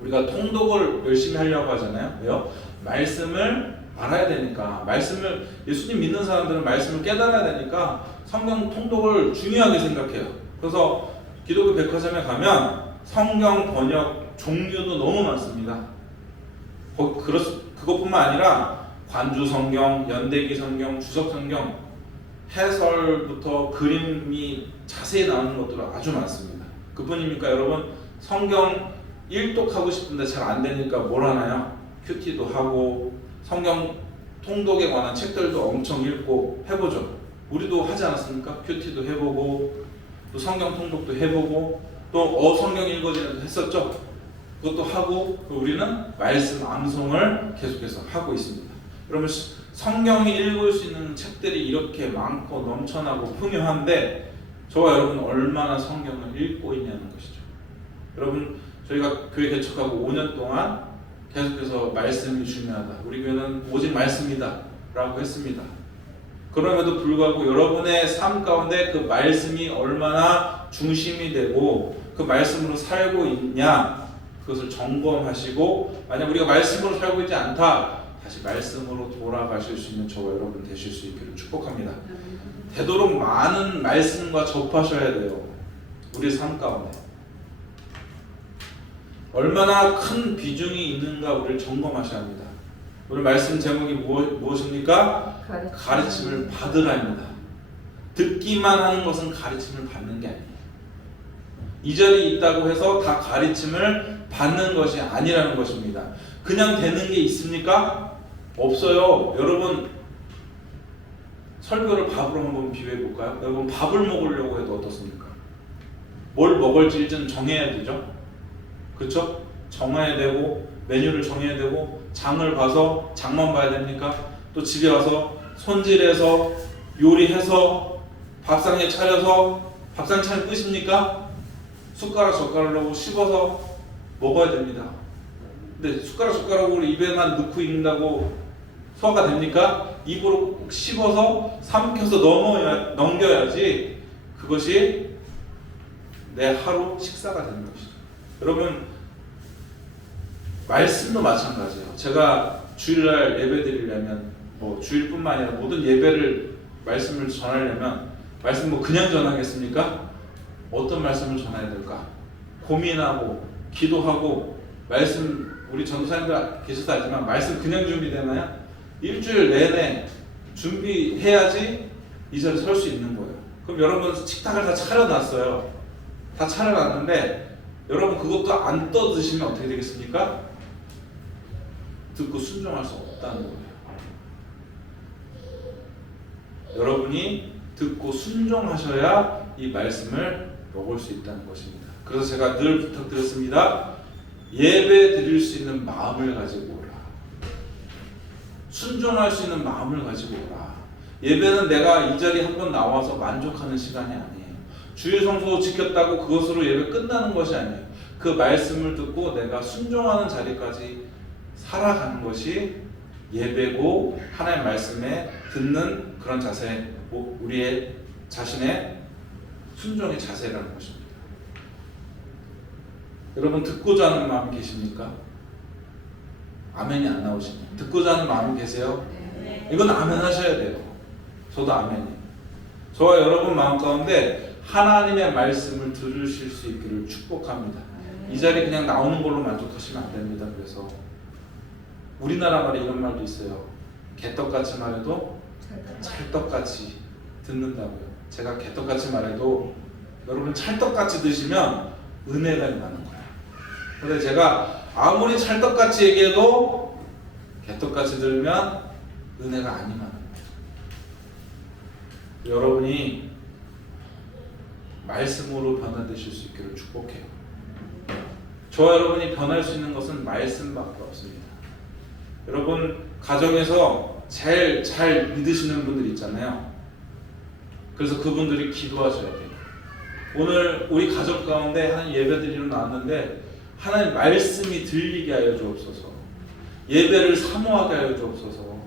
우리가 통독을 열심히 하려고 하잖아요. 왜요? 말씀을 알아야 되니까. 말씀을 예수님 믿는 사람들은 말씀을 깨달아야 되니까 성경 통독을 중요하게 생각해요. 그래서 기독교 백화점에 가면 성경 번역 종류도 너무 많습니다. 그것뿐만 아니라 관주 성경, 연대기 성경, 주석 성경 해설부터 그림이 자세히 나오는 것들은 아주 많습니다. 그뿐입니까 여러분? 성경 일독하고 싶은데 잘 안 되니까 뭘 하나요? 큐티도 하고 성경 통독에 관한 책들도 엄청 읽고 해보죠. 우리도 하지 않았습니까? 큐티도 해보고 또 성경 통독도 해보고 또 성경 읽어지는 했었죠. 그것도 하고 우리는 말씀 암송을 계속해서 하고 있습니다. 여러분 성경이 읽을 수 있는 책들이 이렇게 많고 넘쳐나고 풍요한데 저와 여러분 얼마나 성경을 읽고 있냐는 것이죠. 여러분 저희가 교회 개척하고 5년 동안 계속해서 말씀이 중요하다. 우리 교회는 오직 말씀이다 라고 했습니다. 그럼에도 불구하고 여러분의 삶 가운데 그 말씀이 얼마나 중심이 되고 그 말씀으로 살고 있냐 그것을 점검하시고 만약 우리가 말씀으로 살고 있지 않다 다시 말씀으로 돌아가실 수 있는 저와 여러분 되실 수 있기를 축복합니다. 되도록 많은 말씀과 접하셔야 돼요. 우리 삶 가운데 얼마나 큰 비중이 있는가 우리를 점검하셔야 합니다. 오늘 말씀 제목이 무엇입니까? 가르침을 받으라입니다. 듣기만 하는 것은 가르침을 받는 게 아니에요. 이 자리에 있다고 해서 다 가르침을 받는 것이 아니라는 것입니다. 그냥 되는 게 있습니까? 없어요. 여러분 설교를 밥으로 한번 비유해 볼까요? 여러분 밥을 먹으려고 해도 어떻습니까? 뭘 먹을지 일단 정해야 되죠. 그렇죠? 정해야 되고 메뉴를 정해야 되고 장을 봐서 장만 봐야 됩니까? 또 집에 와서 손질해서 요리해서 밥상에 차려서 밥상 차려 끝입니까? 숟가락 젓가락으로 씹어서 먹어야 됩니다. 근데 숟가락 젓가락으로 입에만 넣고 있는다고 소화가 됩니까? 입으로 꼭 씹어서 삼켜서 넘겨야지 그것이 내 하루 식사가 되는 것이죠. 여러분 말씀도 마찬가지예요. 제가 주일날 예배 드리려면 주일뿐만 아니라 모든 예배를 말씀을 전하려면 말씀 그냥 전하겠습니까? 어떤 말씀을 전해야 될까? 고민하고 기도하고 말씀 우리 전도사님들 계셔서 알지만 말씀 그냥 준비되나요? 일주일 내내 준비해야지 이 자리에 설 수 있는 거예요. 그럼 여러분 식탁을 다 차려놨어요. 다 차려놨는데 여러분 그것도 안 떠 드시면 어떻게 되겠습니까? 듣고 순종할 수 없다는 거예요. 여러분이 듣고 순종하셔야 이 말씀을 먹을 수 있다는 것입니다. 그래서 제가 늘 부탁드렸습니다. 예배 드릴 수 있는 마음을 가지고 오라. 순종할 수 있는 마음을 가지고 오라. 예배는 내가 이 자리에 한번 나와서 만족하는 시간이 아니에요. 주일 성수 지켰다고 그것으로 예배 끝나는 것이 아니에요. 그 말씀을 듣고 내가 순종하는 자리까지 살아가는 것이 예배고 하나님의 말씀에 듣는 그런 자세, 우리의 자신의 순종의 자세라는 것입니다. 여러분 듣고자 하는 마음이 계십니까? 아멘이 안 나오시네요. 듣고자 하는 마음이 계세요? 이건 아멘 하셔야 돼요. 저도 아멘이에요. 저와 여러분 마음 가운데 하나님의 말씀을 들으실 수 있기를 축복합니다. 이 자리 그냥 나오는 걸로 만족하시면 안 됩니다. 그래서 우리나라 말에 이런 말도 있어요. 개떡같이 말해도 찰떡같이 듣는다고요. 제가 개떡같이 말해도 여러분 찰떡같이 드시면 은혜가 임하는 거예요. 그런데 제가 아무리 찰떡같이 얘기해도 개떡같이 들으면 은혜가 안 임하는 거예요. 여러분이 말씀으로 변화되실 수 있기를 축복해요. 저와 여러분이 변할 수 있는 것은 말씀밖에 없습니다. 여러분 가정에서 제일 잘 믿으시는 분들 있잖아요. 그래서 그분들이 기도하셔야 돼요. 오늘 우리 가족 가운데 하나님 예배드리러 나왔는데 하나님 말씀이 들리게 하여 주옵소서. 예배를 사모하게 하여 주옵소서.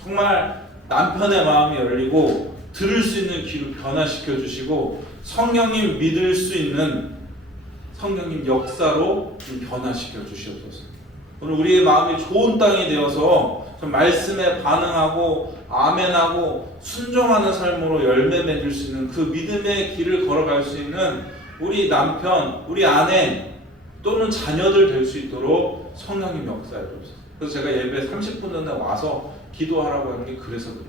정말 남편의 마음이 열리고 들을 수 있는 귀를 변화시켜 주시고 성령님 믿을 수 있는 성령님 역사로 변화시켜 주시옵소서. 오늘 우리의 마음이 좋은 땅이 되어서 말씀에 반응하고 아멘하고 순종하는 삶으로 열매 맺을 수 있는 그 믿음의 길을 걸어갈 수 있는 우리 남편, 우리 아내 또는 자녀들 될 수 있도록 성령님 역사해 주옵소서. 그래서 제가 예배 30분 전에 와서 기도하라고 하는 게 그래서 그래요.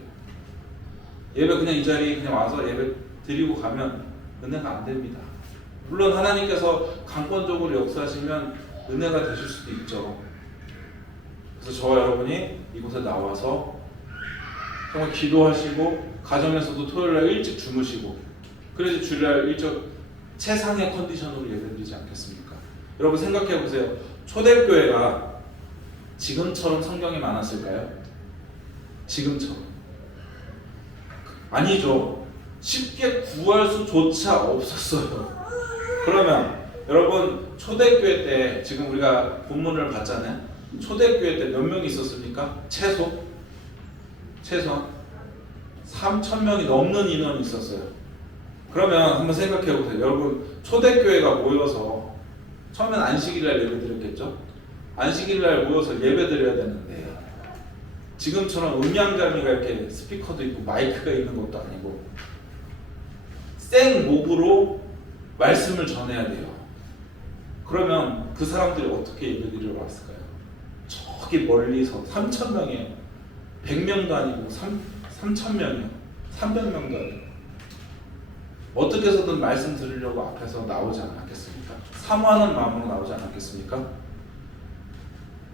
예배 그냥 이 자리에 그냥 와서 예배 드리고 가면 은혜가 안 됩니다. 물론 하나님께서 강권적으로 역사하시면 은혜가 되실 수도 있죠. 그래서 저와 여러분이 이곳에 나와서 정말 기도하시고 가정에서도 토요일날 일찍 주무시고 그래서 주일날 일찍 최상의 컨디션으로 예배드리지 않겠습니까? 여러분 생각해 보세요. 초대교회가 지금처럼 성경이 많았을까요? 지금처럼 아니죠. 쉽게 구할 수조차 없었어요. 그러면 여러분 초대교회 때 지금 우리가 본문을 봤잖아요. 초대교회 때 몇 명이 있었습니까? 최소한 3,000명이 넘는 인원이 있었어요. 그러면 한번 생각해 보세요. 여러분 초대교회가 모여서 처음엔 안식일날 예배드렸겠죠? 안식일날 모여서 예배드려야 되는데 지금처럼 음향장비가 이렇게 스피커도 있고 마이크가 있는 것도 아니고 생목으로 말씀을 전해야 돼요. 그러면 그 사람들이 어떻게 예배드리러 왔을까요? 저기 멀리서 3,000명이에요. 100명도 아니고 3,000명이에요. 300명도 아니고 어떻게 해서든 말씀 들으려고 앞에서 나오지 않았겠습니까? 사모하는 마음으로 나오지 않았겠습니까?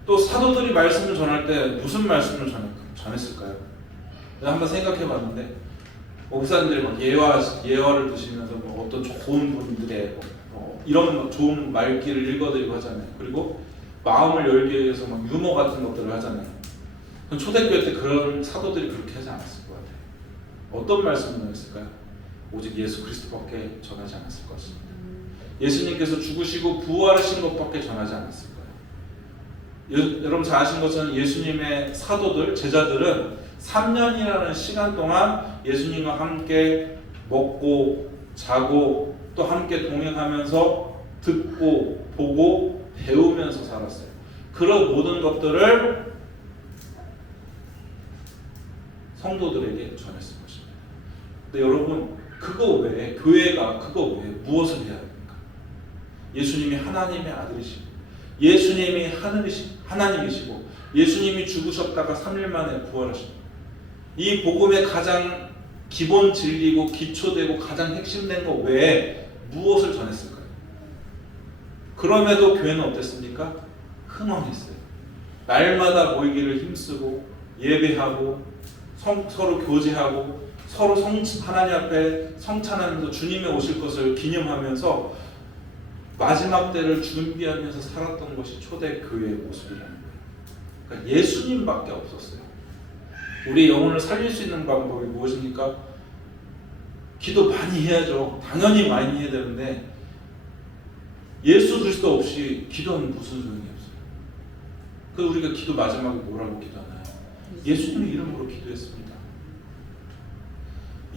또 사도들이 말씀을 전할 때 무슨 말씀을 전했을까요? 한번 생각해 봤는데 목사님들이 막 예화를 드시면서 어떤 좋은 분들의 이런 좋은 말귀를 읽어드리고 하잖아요. 그리고 마음을 열기 위해서 막 유머 같은 것들을 하잖아요. 초대교회 때 그런 사도들이 그렇게 하지 않았을 것 같아요. 어떤 말씀을 전했을까요? 오직 예수 그리스도밖에 전하지 않았을 것입니다. 예수님께서 죽으시고 부활하신 것밖에 전하지 않았을 거예요. 여러분 잘 아시는 것처럼 예수님의 사도들, 제자들은 3년이라는 시간 동안 예수님과 함께 먹고 자고 또 함께 동행하면서 듣고 보고 배우면서 살았어요. 그런 모든 것들을 성도들에게 전했을 것입니다. 근데 여러분 그거 외에 교회가 그거 외에 무엇을 해야 합니까? 예수님이 하나님의 아들이시고 예수님이 하나님이시고 예수님이 죽으셨다가 3일 만에 부활하신 이 복음의 가장 기본 진리고 기초되고 가장 핵심된 거 외에 무엇을 전했을까요? 그럼에도 교회는 어땠습니까? 흥황했어요. 날마다 모이기를 힘쓰고 예배하고 서로 교제하고 서로 하나님 앞에 성찬하면서 주님의 오실 것을 기념하면서 마지막 때를 준비하면서 살았던 것이 초대 교회의 모습이라는 거예요. 그러니까 예수님밖에 없었어요. 우리 영혼을 살릴 수 있는 방법이 무엇입니까? 기도 많이 해야죠. 당연히 많이 해야 되는데 예수 그리스도 없이 기도하면 무슨 소용이 없어요. 그래서 우리가 기도 마지막에 뭐라고 기도하나요? 예수님의 이름으로 기도했습니다.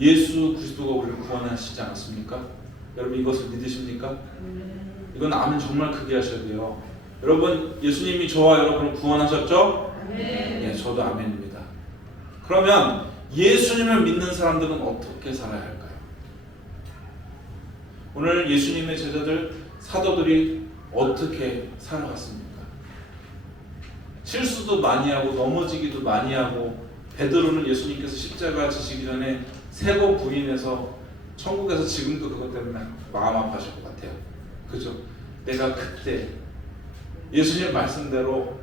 예수 그리스도가 우리를 구원하시지 않았습니까? 여러분 이것을 믿으십니까? 이건 아멘 정말 크게 하셔야 돼요. 여러분 예수님이 저와 여러분을 구원하셨죠? 네, 저도 아멘입니다. 그러면 예수님을 믿는 사람들은 어떻게 살아야 할까요? 오늘 예수님의 제자들 사도들이 어떻게 살아갔습니까? 실수도 많이 하고 넘어지기도 많이 하고 베드로는 예수님께서 십자가 지시기 전에 3번 부인해서 천국에서 지금도 그것 때문에 마음 아파하실 것 같아요. 그죠? 내가 그때 예수님 말씀대로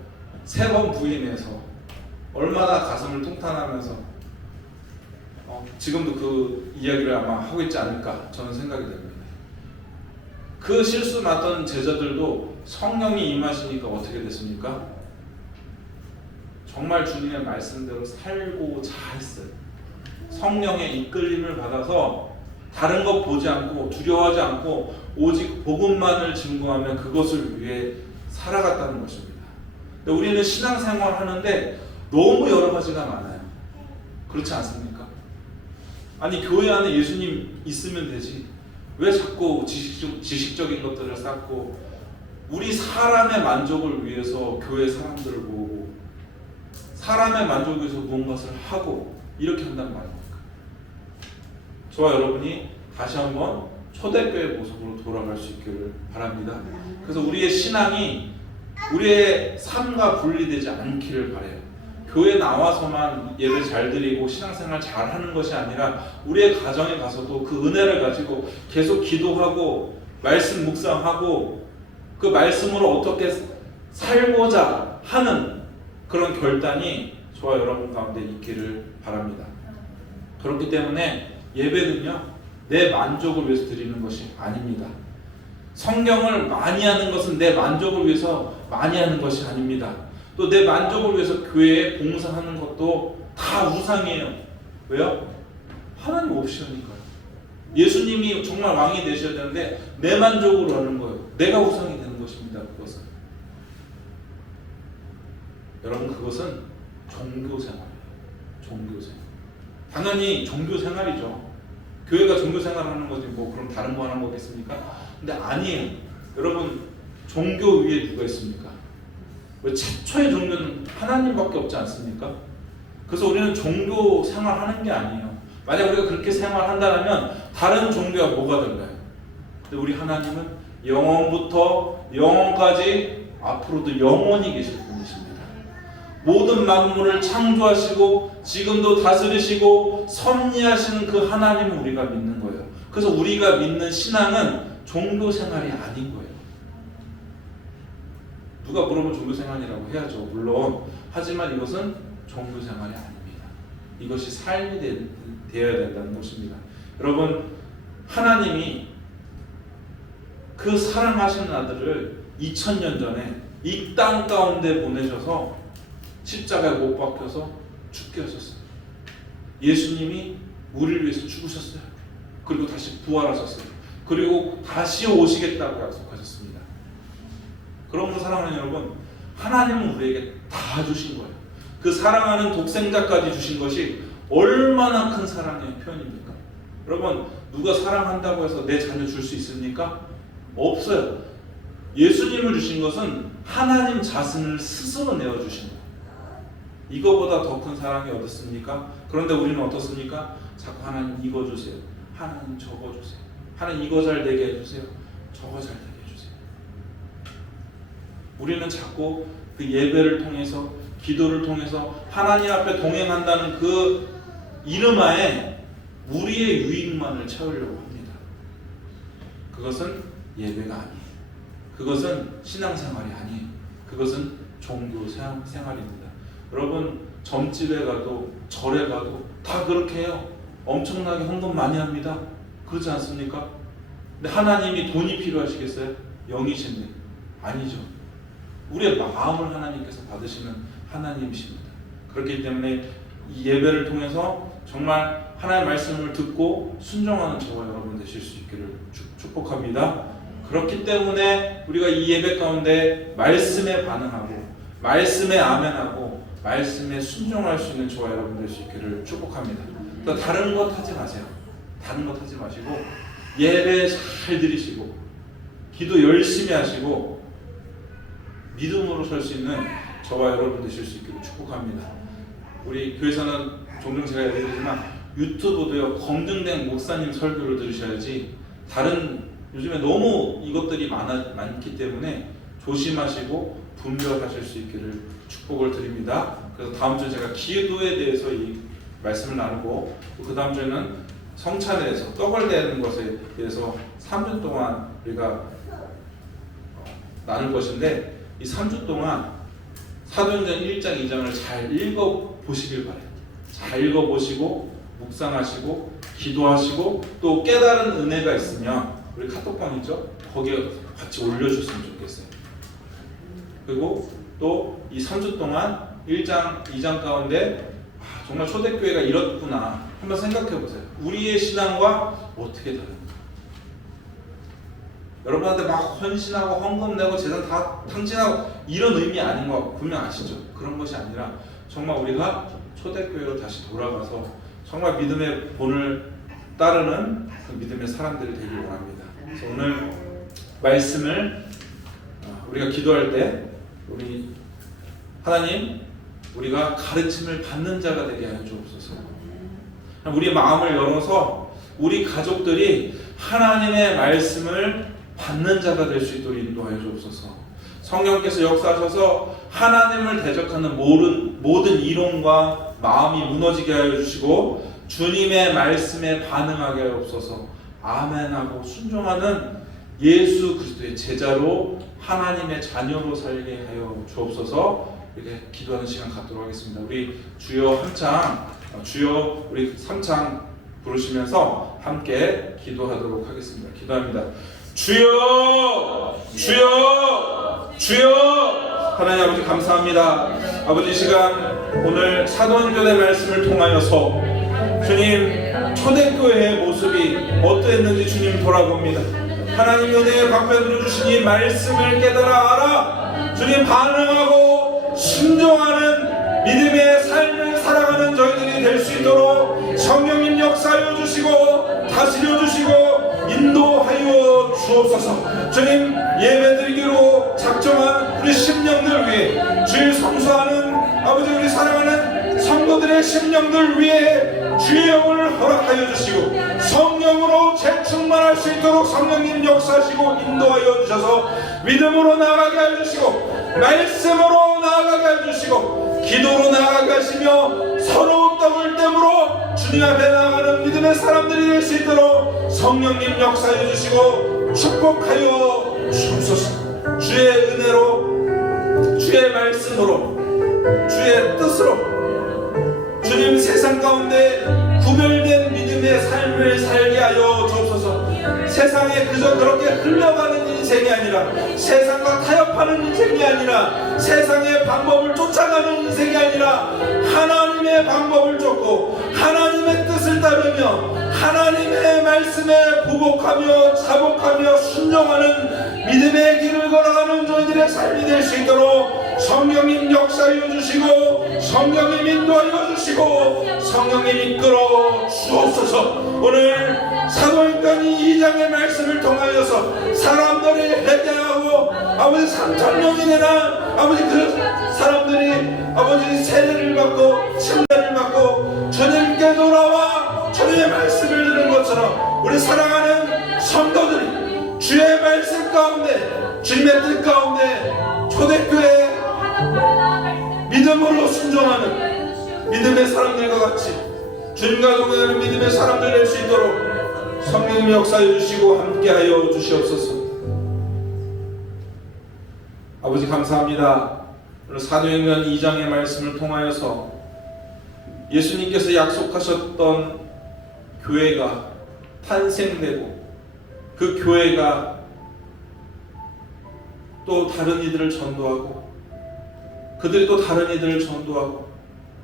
3번 부인해서 얼마나 가슴을 통탄하면서 지금도 그 이야기를 아마 하고 있지 않을까 저는 생각이 됩니다. 그 실수 맡던 제자들도 성령이 임하시니까 어떻게 됐습니까? 정말 주님의 말씀대로 살고 잘했어요. 성령의 이끌림을 받아서 다른 것 보지 않고 두려워하지 않고 오직 복음만을 증거하면 그것을 위해 살아갔다는 것입니다. 근데 우리는 신앙생활 하는데 너무 여러 가지가 많아요. 그렇지 않습니까? 아니 교회 안에 예수님 있으면 되지 왜 자꾸 지식적인 것들을 쌓고 우리 사람의 만족을 위해서 교회 사람들을 모으고 사람의 만족을 위해서 무언가를 하고 이렇게 한단 말입니까? 저와 여러분이 다시 한번 초대교회 모습으로 돌아갈 수 있기를 바랍니다. 그래서 우리의 신앙이 우리의 삶과 분리되지 않기를 바라요. 교회 나와서만 예배 잘 드리고 신앙생활 잘 하는 것이 아니라 우리의 가정에 가서도 그 은혜를 가지고 계속 기도하고 말씀 묵상하고 그 말씀으로 어떻게 살고자 하는 그런 결단이 저와 여러분 가운데 있기를 바랍니다. 그렇기 때문에 예배는요 내 만족을 위해서 드리는 것이 아닙니다. 성경을 많이 하는 것은 내 만족을 위해서 많이 하는 것이 아닙니다. 또 내 만족을 위해서 교회에 봉사하는 것도 다 우상이에요. 왜요? 하나님 없이 하니까요. 예수님이 정말 왕이 되셔야 되는데 내 만족으로 하는 거예요. 내가 우상이 되는 것입니다. 그것은 여러분 그것은 종교생활이에요. 종교생활. 당연히 종교생활이죠. 교회가 종교생활하는 거지 뭐 그럼 다른 거 하는 거겠습니까? 근데 아니에요. 여러분 종교 위에 누가 있습니까? 왜 최초의 종교는 하나님밖에 없지 않습니까? 그래서 우리는 종교 생활하는 게 아니에요. 만약 우리가 그렇게 생활한다면 다른 종교가 뭐가 될까요? 근데 우리 하나님은 영원부터 영원까지 앞으로도 영원히 계실 분이십니다. 모든 만물을 창조하시고 지금도 다스리시고 섭리하시는 그 하나님을 우리가 믿는 거예요. 그래서 우리가 믿는 신앙은 종교 생활이 아닌 거예요. 누가 물어보면 종교 생활이라고 해야죠. 물론 하지만 이것은 종교 생활이 아닙니다. 이것이 삶이 되어야 된다는 것입니다. 여러분 하나님이 그 사랑하시는 아들을 2000년 전에 이 땅 가운데 보내셔서 십자가에 못 박혀서 죽게 하셨어요. 예수님이 우리를 위해서 죽으셨어요. 그리고 다시 부활하셨어요. 그리고 다시 오시겠다고 약속하셨습니다. 그러므로 사랑하는 여러분, 하나님은 우리에게 다 주신 거예요. 그 사랑하는 독생자까지 주신 것이 얼마나 큰 사랑의 표현입니까? 여러분, 누가 사랑한다고 해서 내 자녀 줄 수 있습니까? 없어요. 예수님을 주신 것은 하나님 자신을 스스로 내어주신 거예요. 이거보다 더 큰 사랑이 어떻습니까? 그런데 우리는 어떻습니까? 자꾸 하나님 이거 주세요. 하나님 저거 주세요. 하나님 이거 잘 되게 해주세요. 저거 잘 되게 해주세요. 우리는 자꾸 그 예배를 통해서 기도를 통해서 하나님 앞에 동행한다는 그 이름하에 우리의 유익만을 채우려고 합니다. 그것은 예배가 아니에요. 그것은 신앙생활이 아니에요. 그것은 종교 생활입니다. 여러분, 점집에 가도 절에 가도 다 그렇게 해요. 엄청나게 헌금 많이 합니다. 그렇지 않습니까? 근데 하나님이 돈이 필요하시겠어요? 영이신데 아니죠. 우리의 마음을 하나님께서 받으시는 하나님이십니다. 그렇기 때문에 이 예배를 통해서 정말 하나님의 말씀을 듣고 순종하는 저와 여러분 되실 수 있기를 축복합니다. 그렇기 때문에 우리가 이 예배 가운데 말씀에 반응하고 말씀에 아멘하고 말씀에 순종할 수 있는 저와 여러분 될 수 있기를 축복합니다. 또 다른 것 하지 마세요. 다른 것 하지 마시고 예배 잘 드리시고 기도 열심히 하시고 믿음으로 설 수 있는 저와 여러분 되실 수 있기를 축복합니다. 우리 교회에서는 종종 제가 얘기하지만 유튜브도요, 검증된 목사님 설교를 들으셔야지 다른 요즘에 너무 이것들이 많기 때문에 조심하시고 분별하실 수 있기를 축복을 드립니다. 그래서 다음 주에 제가 기도에 대해서 이 말씀을 나누고 그 다음 주에는 성찬에 대해서 떡을 내는 것에 대해서 3주 동안 우리가 나눌 것인데 이 3주 동안 사도행전 1장 2장을 잘 읽어보시길 바래요. 잘 읽어보시고 묵상하시고 기도하시고 또 깨달은 은혜가 있으면 우리 카톡방 있죠? 거기에 같이 올려주셨으면 좋겠어요. 그리고 또 이 3주 동안 1장, 2장 가운데 정말 초대교회가 이렇구나 한번 생각해 보세요. 우리의 신앙과 어떻게 다른가? 여러분한테 막 헌신하고 헌금 내고 재산 다 탕진하고 이런 의미 아닌 거 분명 아시죠? 그런 것이 아니라 정말 우리가 초대교회로 다시 돌아가서 정말 믿음의 본을 따르는 그 믿음의 사람들이 되길 원합니다. 그래서 오늘 말씀을 우리가 기도할 때 우리 하나님, 우리가 가르침을 받는 자가 되게 하여 주옵소서. 우리의 마음을 열어서 우리 가족들이 하나님의 말씀을 받는 자가 될 수 있도록 인도하여 주옵소서. 성령께서 역사하셔서 하나님을 대적하는 모든 이론과 마음이 무너지게 하여 주시고 주님의 말씀에 반응하게 하여 주옵소서. 아멘하고 순종하는 예수 그리스도의 제자로 하나님의 자녀로 살게 하여 주옵소서. 이렇게 기도하는 시간 갖도록 하겠습니다. 우리 주여 한창, 주여 우리 3창 부르시면서 함께 기도하도록 하겠습니다. 기도합니다. 주여, 주여, 주여. 하나님 아버지 감사합니다. 아버지 시간 오늘 사도행전의 말씀을 통하여서 주님 초대교회의 모습이 어떠했는지 주님 돌아봅니다. 하나님 은혜의 방편으로 주신 이 말씀을 깨달아 알아 주님 반응하고 순종하는 믿음의 삶을 살아가는 저희들이 될 수 있도록 성령님 역사하여 주시고 다스려 주시고 인도하여 주옵소서. 주님 예배드리기로 작정한 우리 심령들 위해 주의 성수하는 아버지 우리 사랑하는 성도들의 심령들 위해 주의 영을 허락하여 주시고 성령으로 재충만할 수 있도록 성령님 역사하시고 인도하여 주셔서 믿음으로 나아가게 하여 주시고 말씀으로 나아가게 하여 주시고 기도로 나아가게 하시며 서로 떡을 땜으로 주님 앞에 나아가는 믿음의 사람들이 될 수 있도록 성령님 역사해 주시고 축복하여 주옵소서. 주의 은혜로 주의 말씀으로 주의 뜻으로 주님 세상 가운데 구별된 믿음의 삶을 살게 하여 주옵소서. 세상에 그저 그렇게 흘러가는 인생이 아니라 세상과 타협하는 인생이 아니라 세상의 방법을 쫓아가는 인생이 아니라 하나님의 방법을 쫓고 하나님의 뜻을 따르며 하나님의 말씀에 부복하며 자복하며 순종하는 믿음의 길을 걸어가는 저희들의 삶이 될 수 있도록 성령님 역사하여 주시고 성령님 인도하여 주시고 성령님 이끌어 주옵소서. 오늘 사도행전 2장의 말씀을 통하여서 사람들이 회개하고 아버지 3,000명이 되나 아버지 그 사람들이 아버지 세례를 받고 침례를 받고 주님께 돌아와 주님의 말씀을 들은 것처럼 우리 사랑하는 성도들이 주의 말씀 가운데 주님의 뜻 가운데 초대교회 믿음으로 순종하는 믿음의 사람들과 같이 주님과 동행하는 믿음의 사람들 될 수 있도록 성령님 역사해 주시고 함께하여 주시옵소서. 아버지 감사합니다. 오늘 사도행전 2장의 말씀을 통하여서 예수님께서 약속하셨던 교회가 탄생되고 그 교회가 또 다른 이들을 전도하고 그들이 또 다른 이들을 전도하고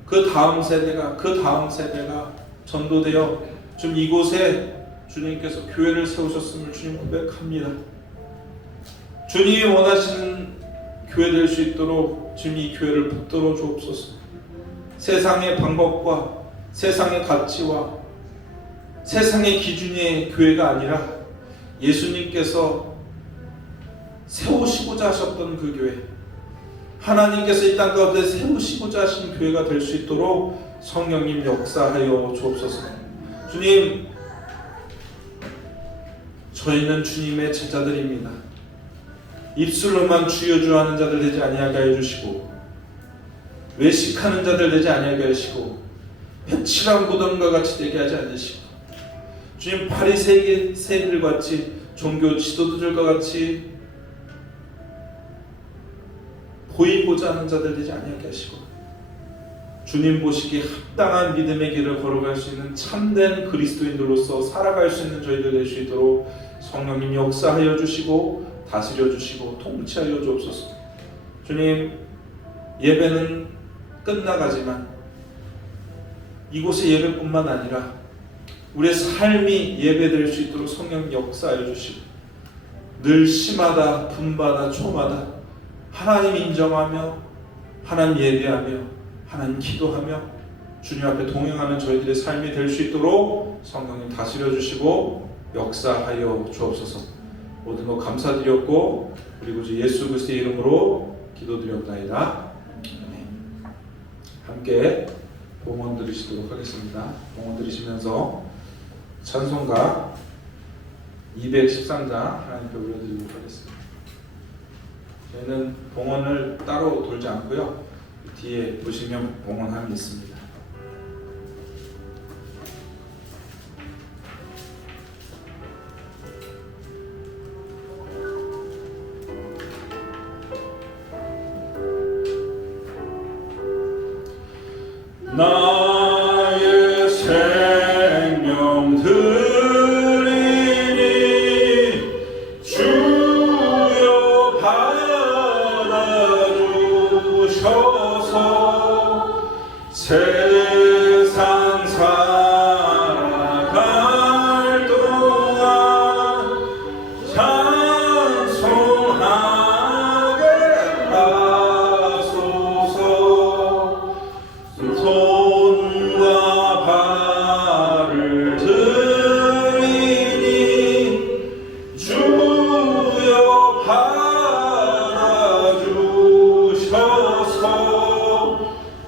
그 다음 세대가 전도되어 지금 이곳에 주님께서 교회를 세우셨음을 주님 고백합니다. 주님이 원하시는 교회 될 수 있도록 지금 이 교회를 붙들어 주옵소서. 세상의 방법과 세상의 가치와 세상의 기준의 교회가 아니라 예수님께서 세우시고자 하셨던 그 교회, 하나님께서 이 땅 가운데 세우시고자 하신 교회가 될 수 있도록 성령님 역사하여 주옵소서. 주님, 저희는 주님의 제자들입니다. 입술로만 주여 주 하는 자들 되지 아니하게 하여 주시고, 외식하는 자들 되지 아니하게 하시고, 회칠한 무덤과 같이 되게 하지 않으시고, 주님 바리새인들 같이 종교 지도자들과 같이 보이고자 하는 자들 되지 아니하게 하시고, 주님 보시기에 합당한 믿음의 길을 걸어갈 수 있는 참된 그리스도인들로서 살아갈 수 있는 저희들 될 수 있도록 성령님 역사하여 주시고 다스려 주시고 통치하여 주옵소서. 주님, 예배는 끝나가지만 이곳의 예배뿐만 아니라 우리의 삶이 예배될 수 있도록 성령 역사하여 주시고, 늘 시마다 분마다 초마다 하나님 인정하며 하나님 예배하며 하나님 기도하며 주님 앞에 동행하는 저희들의 삶이 될 수 있도록 성령님 다스려 주시고 역사하여 주옵소서. 모든 것 감사드렸고 우리 구주 예수 그리스도의 이름으로 기도드렸나이다. 아멘. 함께 봉헌 드리시도록 하겠습니다. 봉헌 드리시면서 찬송가 213장 하나님께 올려드리도록 하겠습니다. 저희는 봉헌을 따로 돌지 않고요, 뒤에 보시면 봉헌함이 있습니다. 나의 생명 드리니 주여 받아주셔서 세상 살아갈 동안 찬송하게 하소서. 손과 발을 들이니 주여 받아주셔서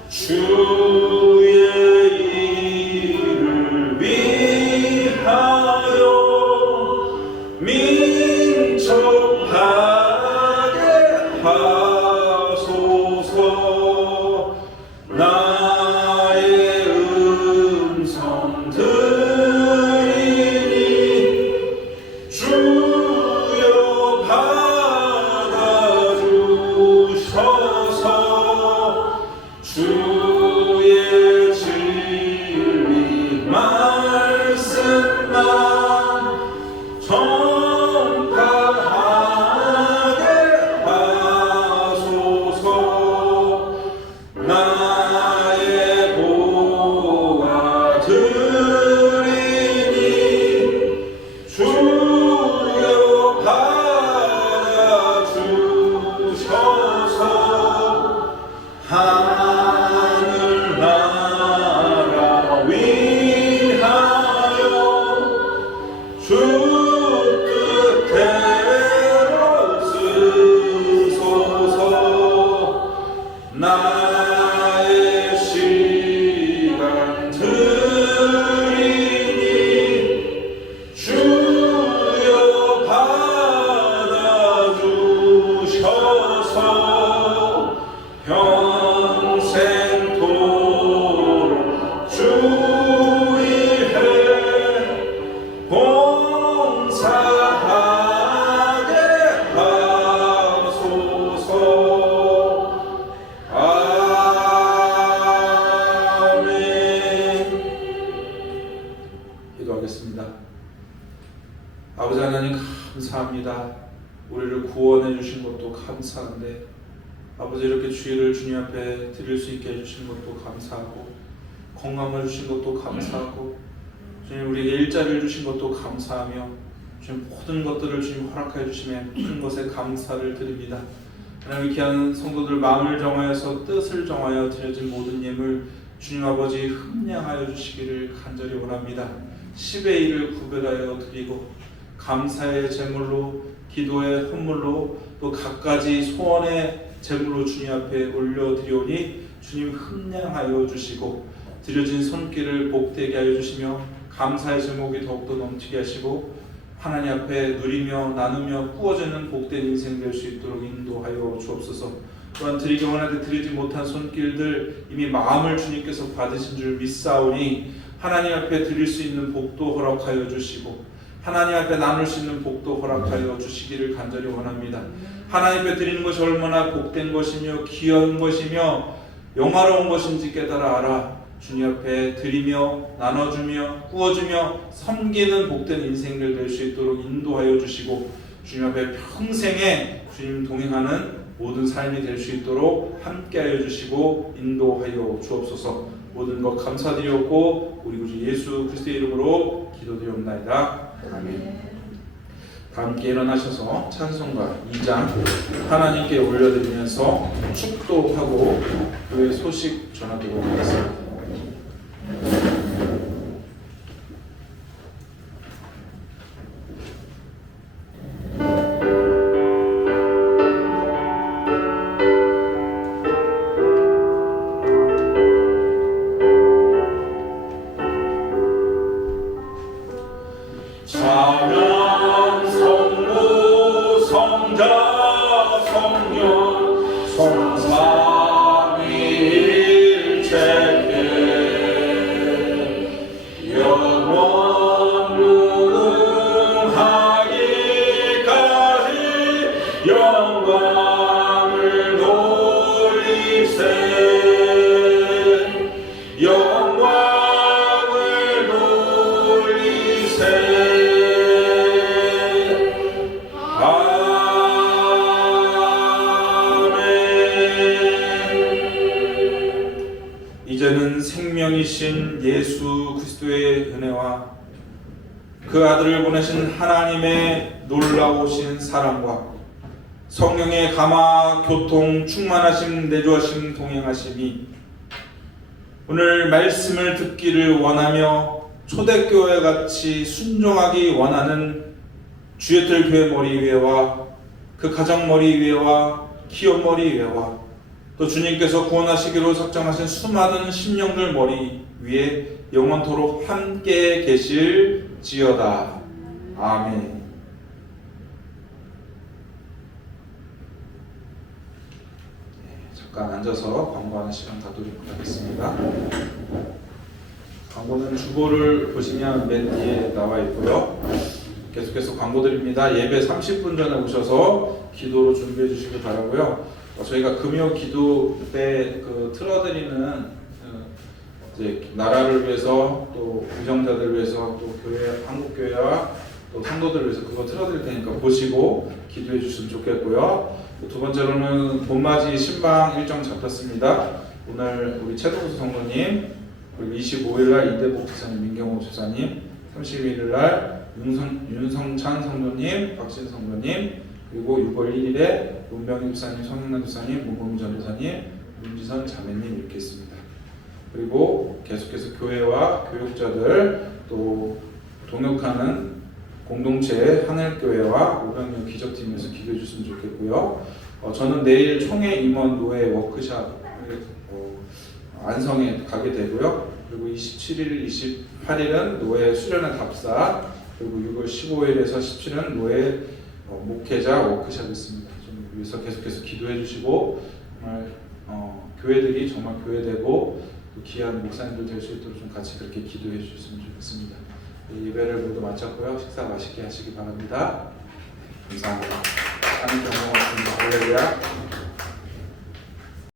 주의 일을 위하여 민족하게 하소서. 나의 음성 들으니 주여 받아주셔서 주의 진리 말씀만 전파하게 감사합니다. 우리를 구원해 주신 것도 감사한데 아버지 이렇게 주일을 주님 앞에 드릴 수 있게 해주신 것도 감사하고 건강을 주신 것도 감사하고 주님 우리에게 일자리를 주신 것도 감사하며 주님 모든 것들을 주님 허락하여 주시면 모든 것에 감사를 드립니다. 하나님 귀한 성도들 마음을 정하여서 뜻을 정하여 드려진 모든 예물 주님 아버지 흠량하여 주시기를 간절히 원합니다. 10의 1을 구별하여 드리고 감사의 제물로 기도의 헌물로 또 갖가지 소원의 제물로 주님 앞에 올려드리오니 주님 흠량하여 주시고 드려진 손길을 복되게 하여 주시며 감사의 제목이 더욱더 넘치게 하시고 하나님 앞에 누리며 나누며 꾸어지는 복된 인생 될 수 있도록 인도하여 주옵소서. 또한 드리기 원하되 드리지 못한 손길들 이미 마음을 주님께서 받으신 줄 믿사오니 하나님 앞에 드릴 수 있는 복도 허락하여 주시고 하나님 앞에 나눌 수 있는 복도 허락하여 주시기를 간절히 원합니다. 하나님 앞에 드리는 것이 얼마나 복된 것이며 귀한 것이며 영화로운 것인지 깨달아 알아 주님 앞에 드리며 나눠주며 꾸어주며 섬기는 복된 인생들 될 수 있도록 인도하여 주시고 주님 앞에 평생에 주님 동행하는 모든 삶이 될 수 있도록 함께하여 주시고 인도하여 주옵소서. 모든 것 감사드리옵고 우리 구주 예수 그리스도의 이름으로 기도드리옵나이다. 아멘. 다 함께 일어나셔서 찬송가 2장 하나님께 올려드리면서 축도하고 교회 소식 전하도록 하겠습니다. 이제는 생명이신 예수 그리스도의 은혜와 그 아들을 보내신 하나님의 놀라우신 사랑과 성령의 감화 교통 충만하심 내주하심 동행하심이 오늘 말씀을 듣기를 원하며 초대교회 같이 순종하기 원하는 주의틀 교회 머리 위에와 그 가정 머리 위에와 기업 머리 위에와 또 주님께서 구원하시기로 작정하신 수많은 심령들 머리 위에 영원토록 함께 계실지어다. 아멘. 잠깐 앉아서 광고하는 시간 갖도록 하겠습니다. 광고는 주보를 보시면 맨 뒤에 나와 있고요. 계속해서 광고 드립니다. 예배 30분 전에 오셔서 기도로 준비해 주시기 바라고요. 저희가 금요 기도 때 틀어드리는 이제 나라를 위해서 또 부정자들을 위해서 또 교회 한국 교회와 또 성도들을 위해서 그거 틀어드릴 테니까 보시고 기도해 주시면 좋겠고요. 두 번째로는 봄맞이 신방 일정 잡혔습니다. 오늘 우리 최동수 성도님, 그리고 25일날 이대복 집사님, 민경호 집사님, 31일날 윤성찬 성도님, 박신 성도님, 그리고 6월 1일에 문병희 집사님, 성영란 집사님, 문봉미 전도사님, 문지선 자매님 이렇게 있습니다. 그리고 계속해서 교회와 교육자들 또 동역하는 공동체 하늘교회와 오병이어 기적팀에서 기도해 주시면 좋겠고요. 저는 내일 총회 임원 노예 워크샵 안성에 가게 되고요. 그리고 27일, 28일은 노예 수련회 답사, 그리고 6월 15일에서 17일은 노예 목회자 워크샵이 있습니다. 좀 위해서 계속해서 기도해 주시고 정말 교회들이 정말 교회되고 또 귀한 목사님들 될 수 있도록 좀 같이 그렇게 기도해 주셨으면 좋겠습니다. 예배를 모두 마쳤고요. 식사 맛있게 하시기 바랍니다. 감사합니다. 하나님 영광 없습니다. 할렐루야.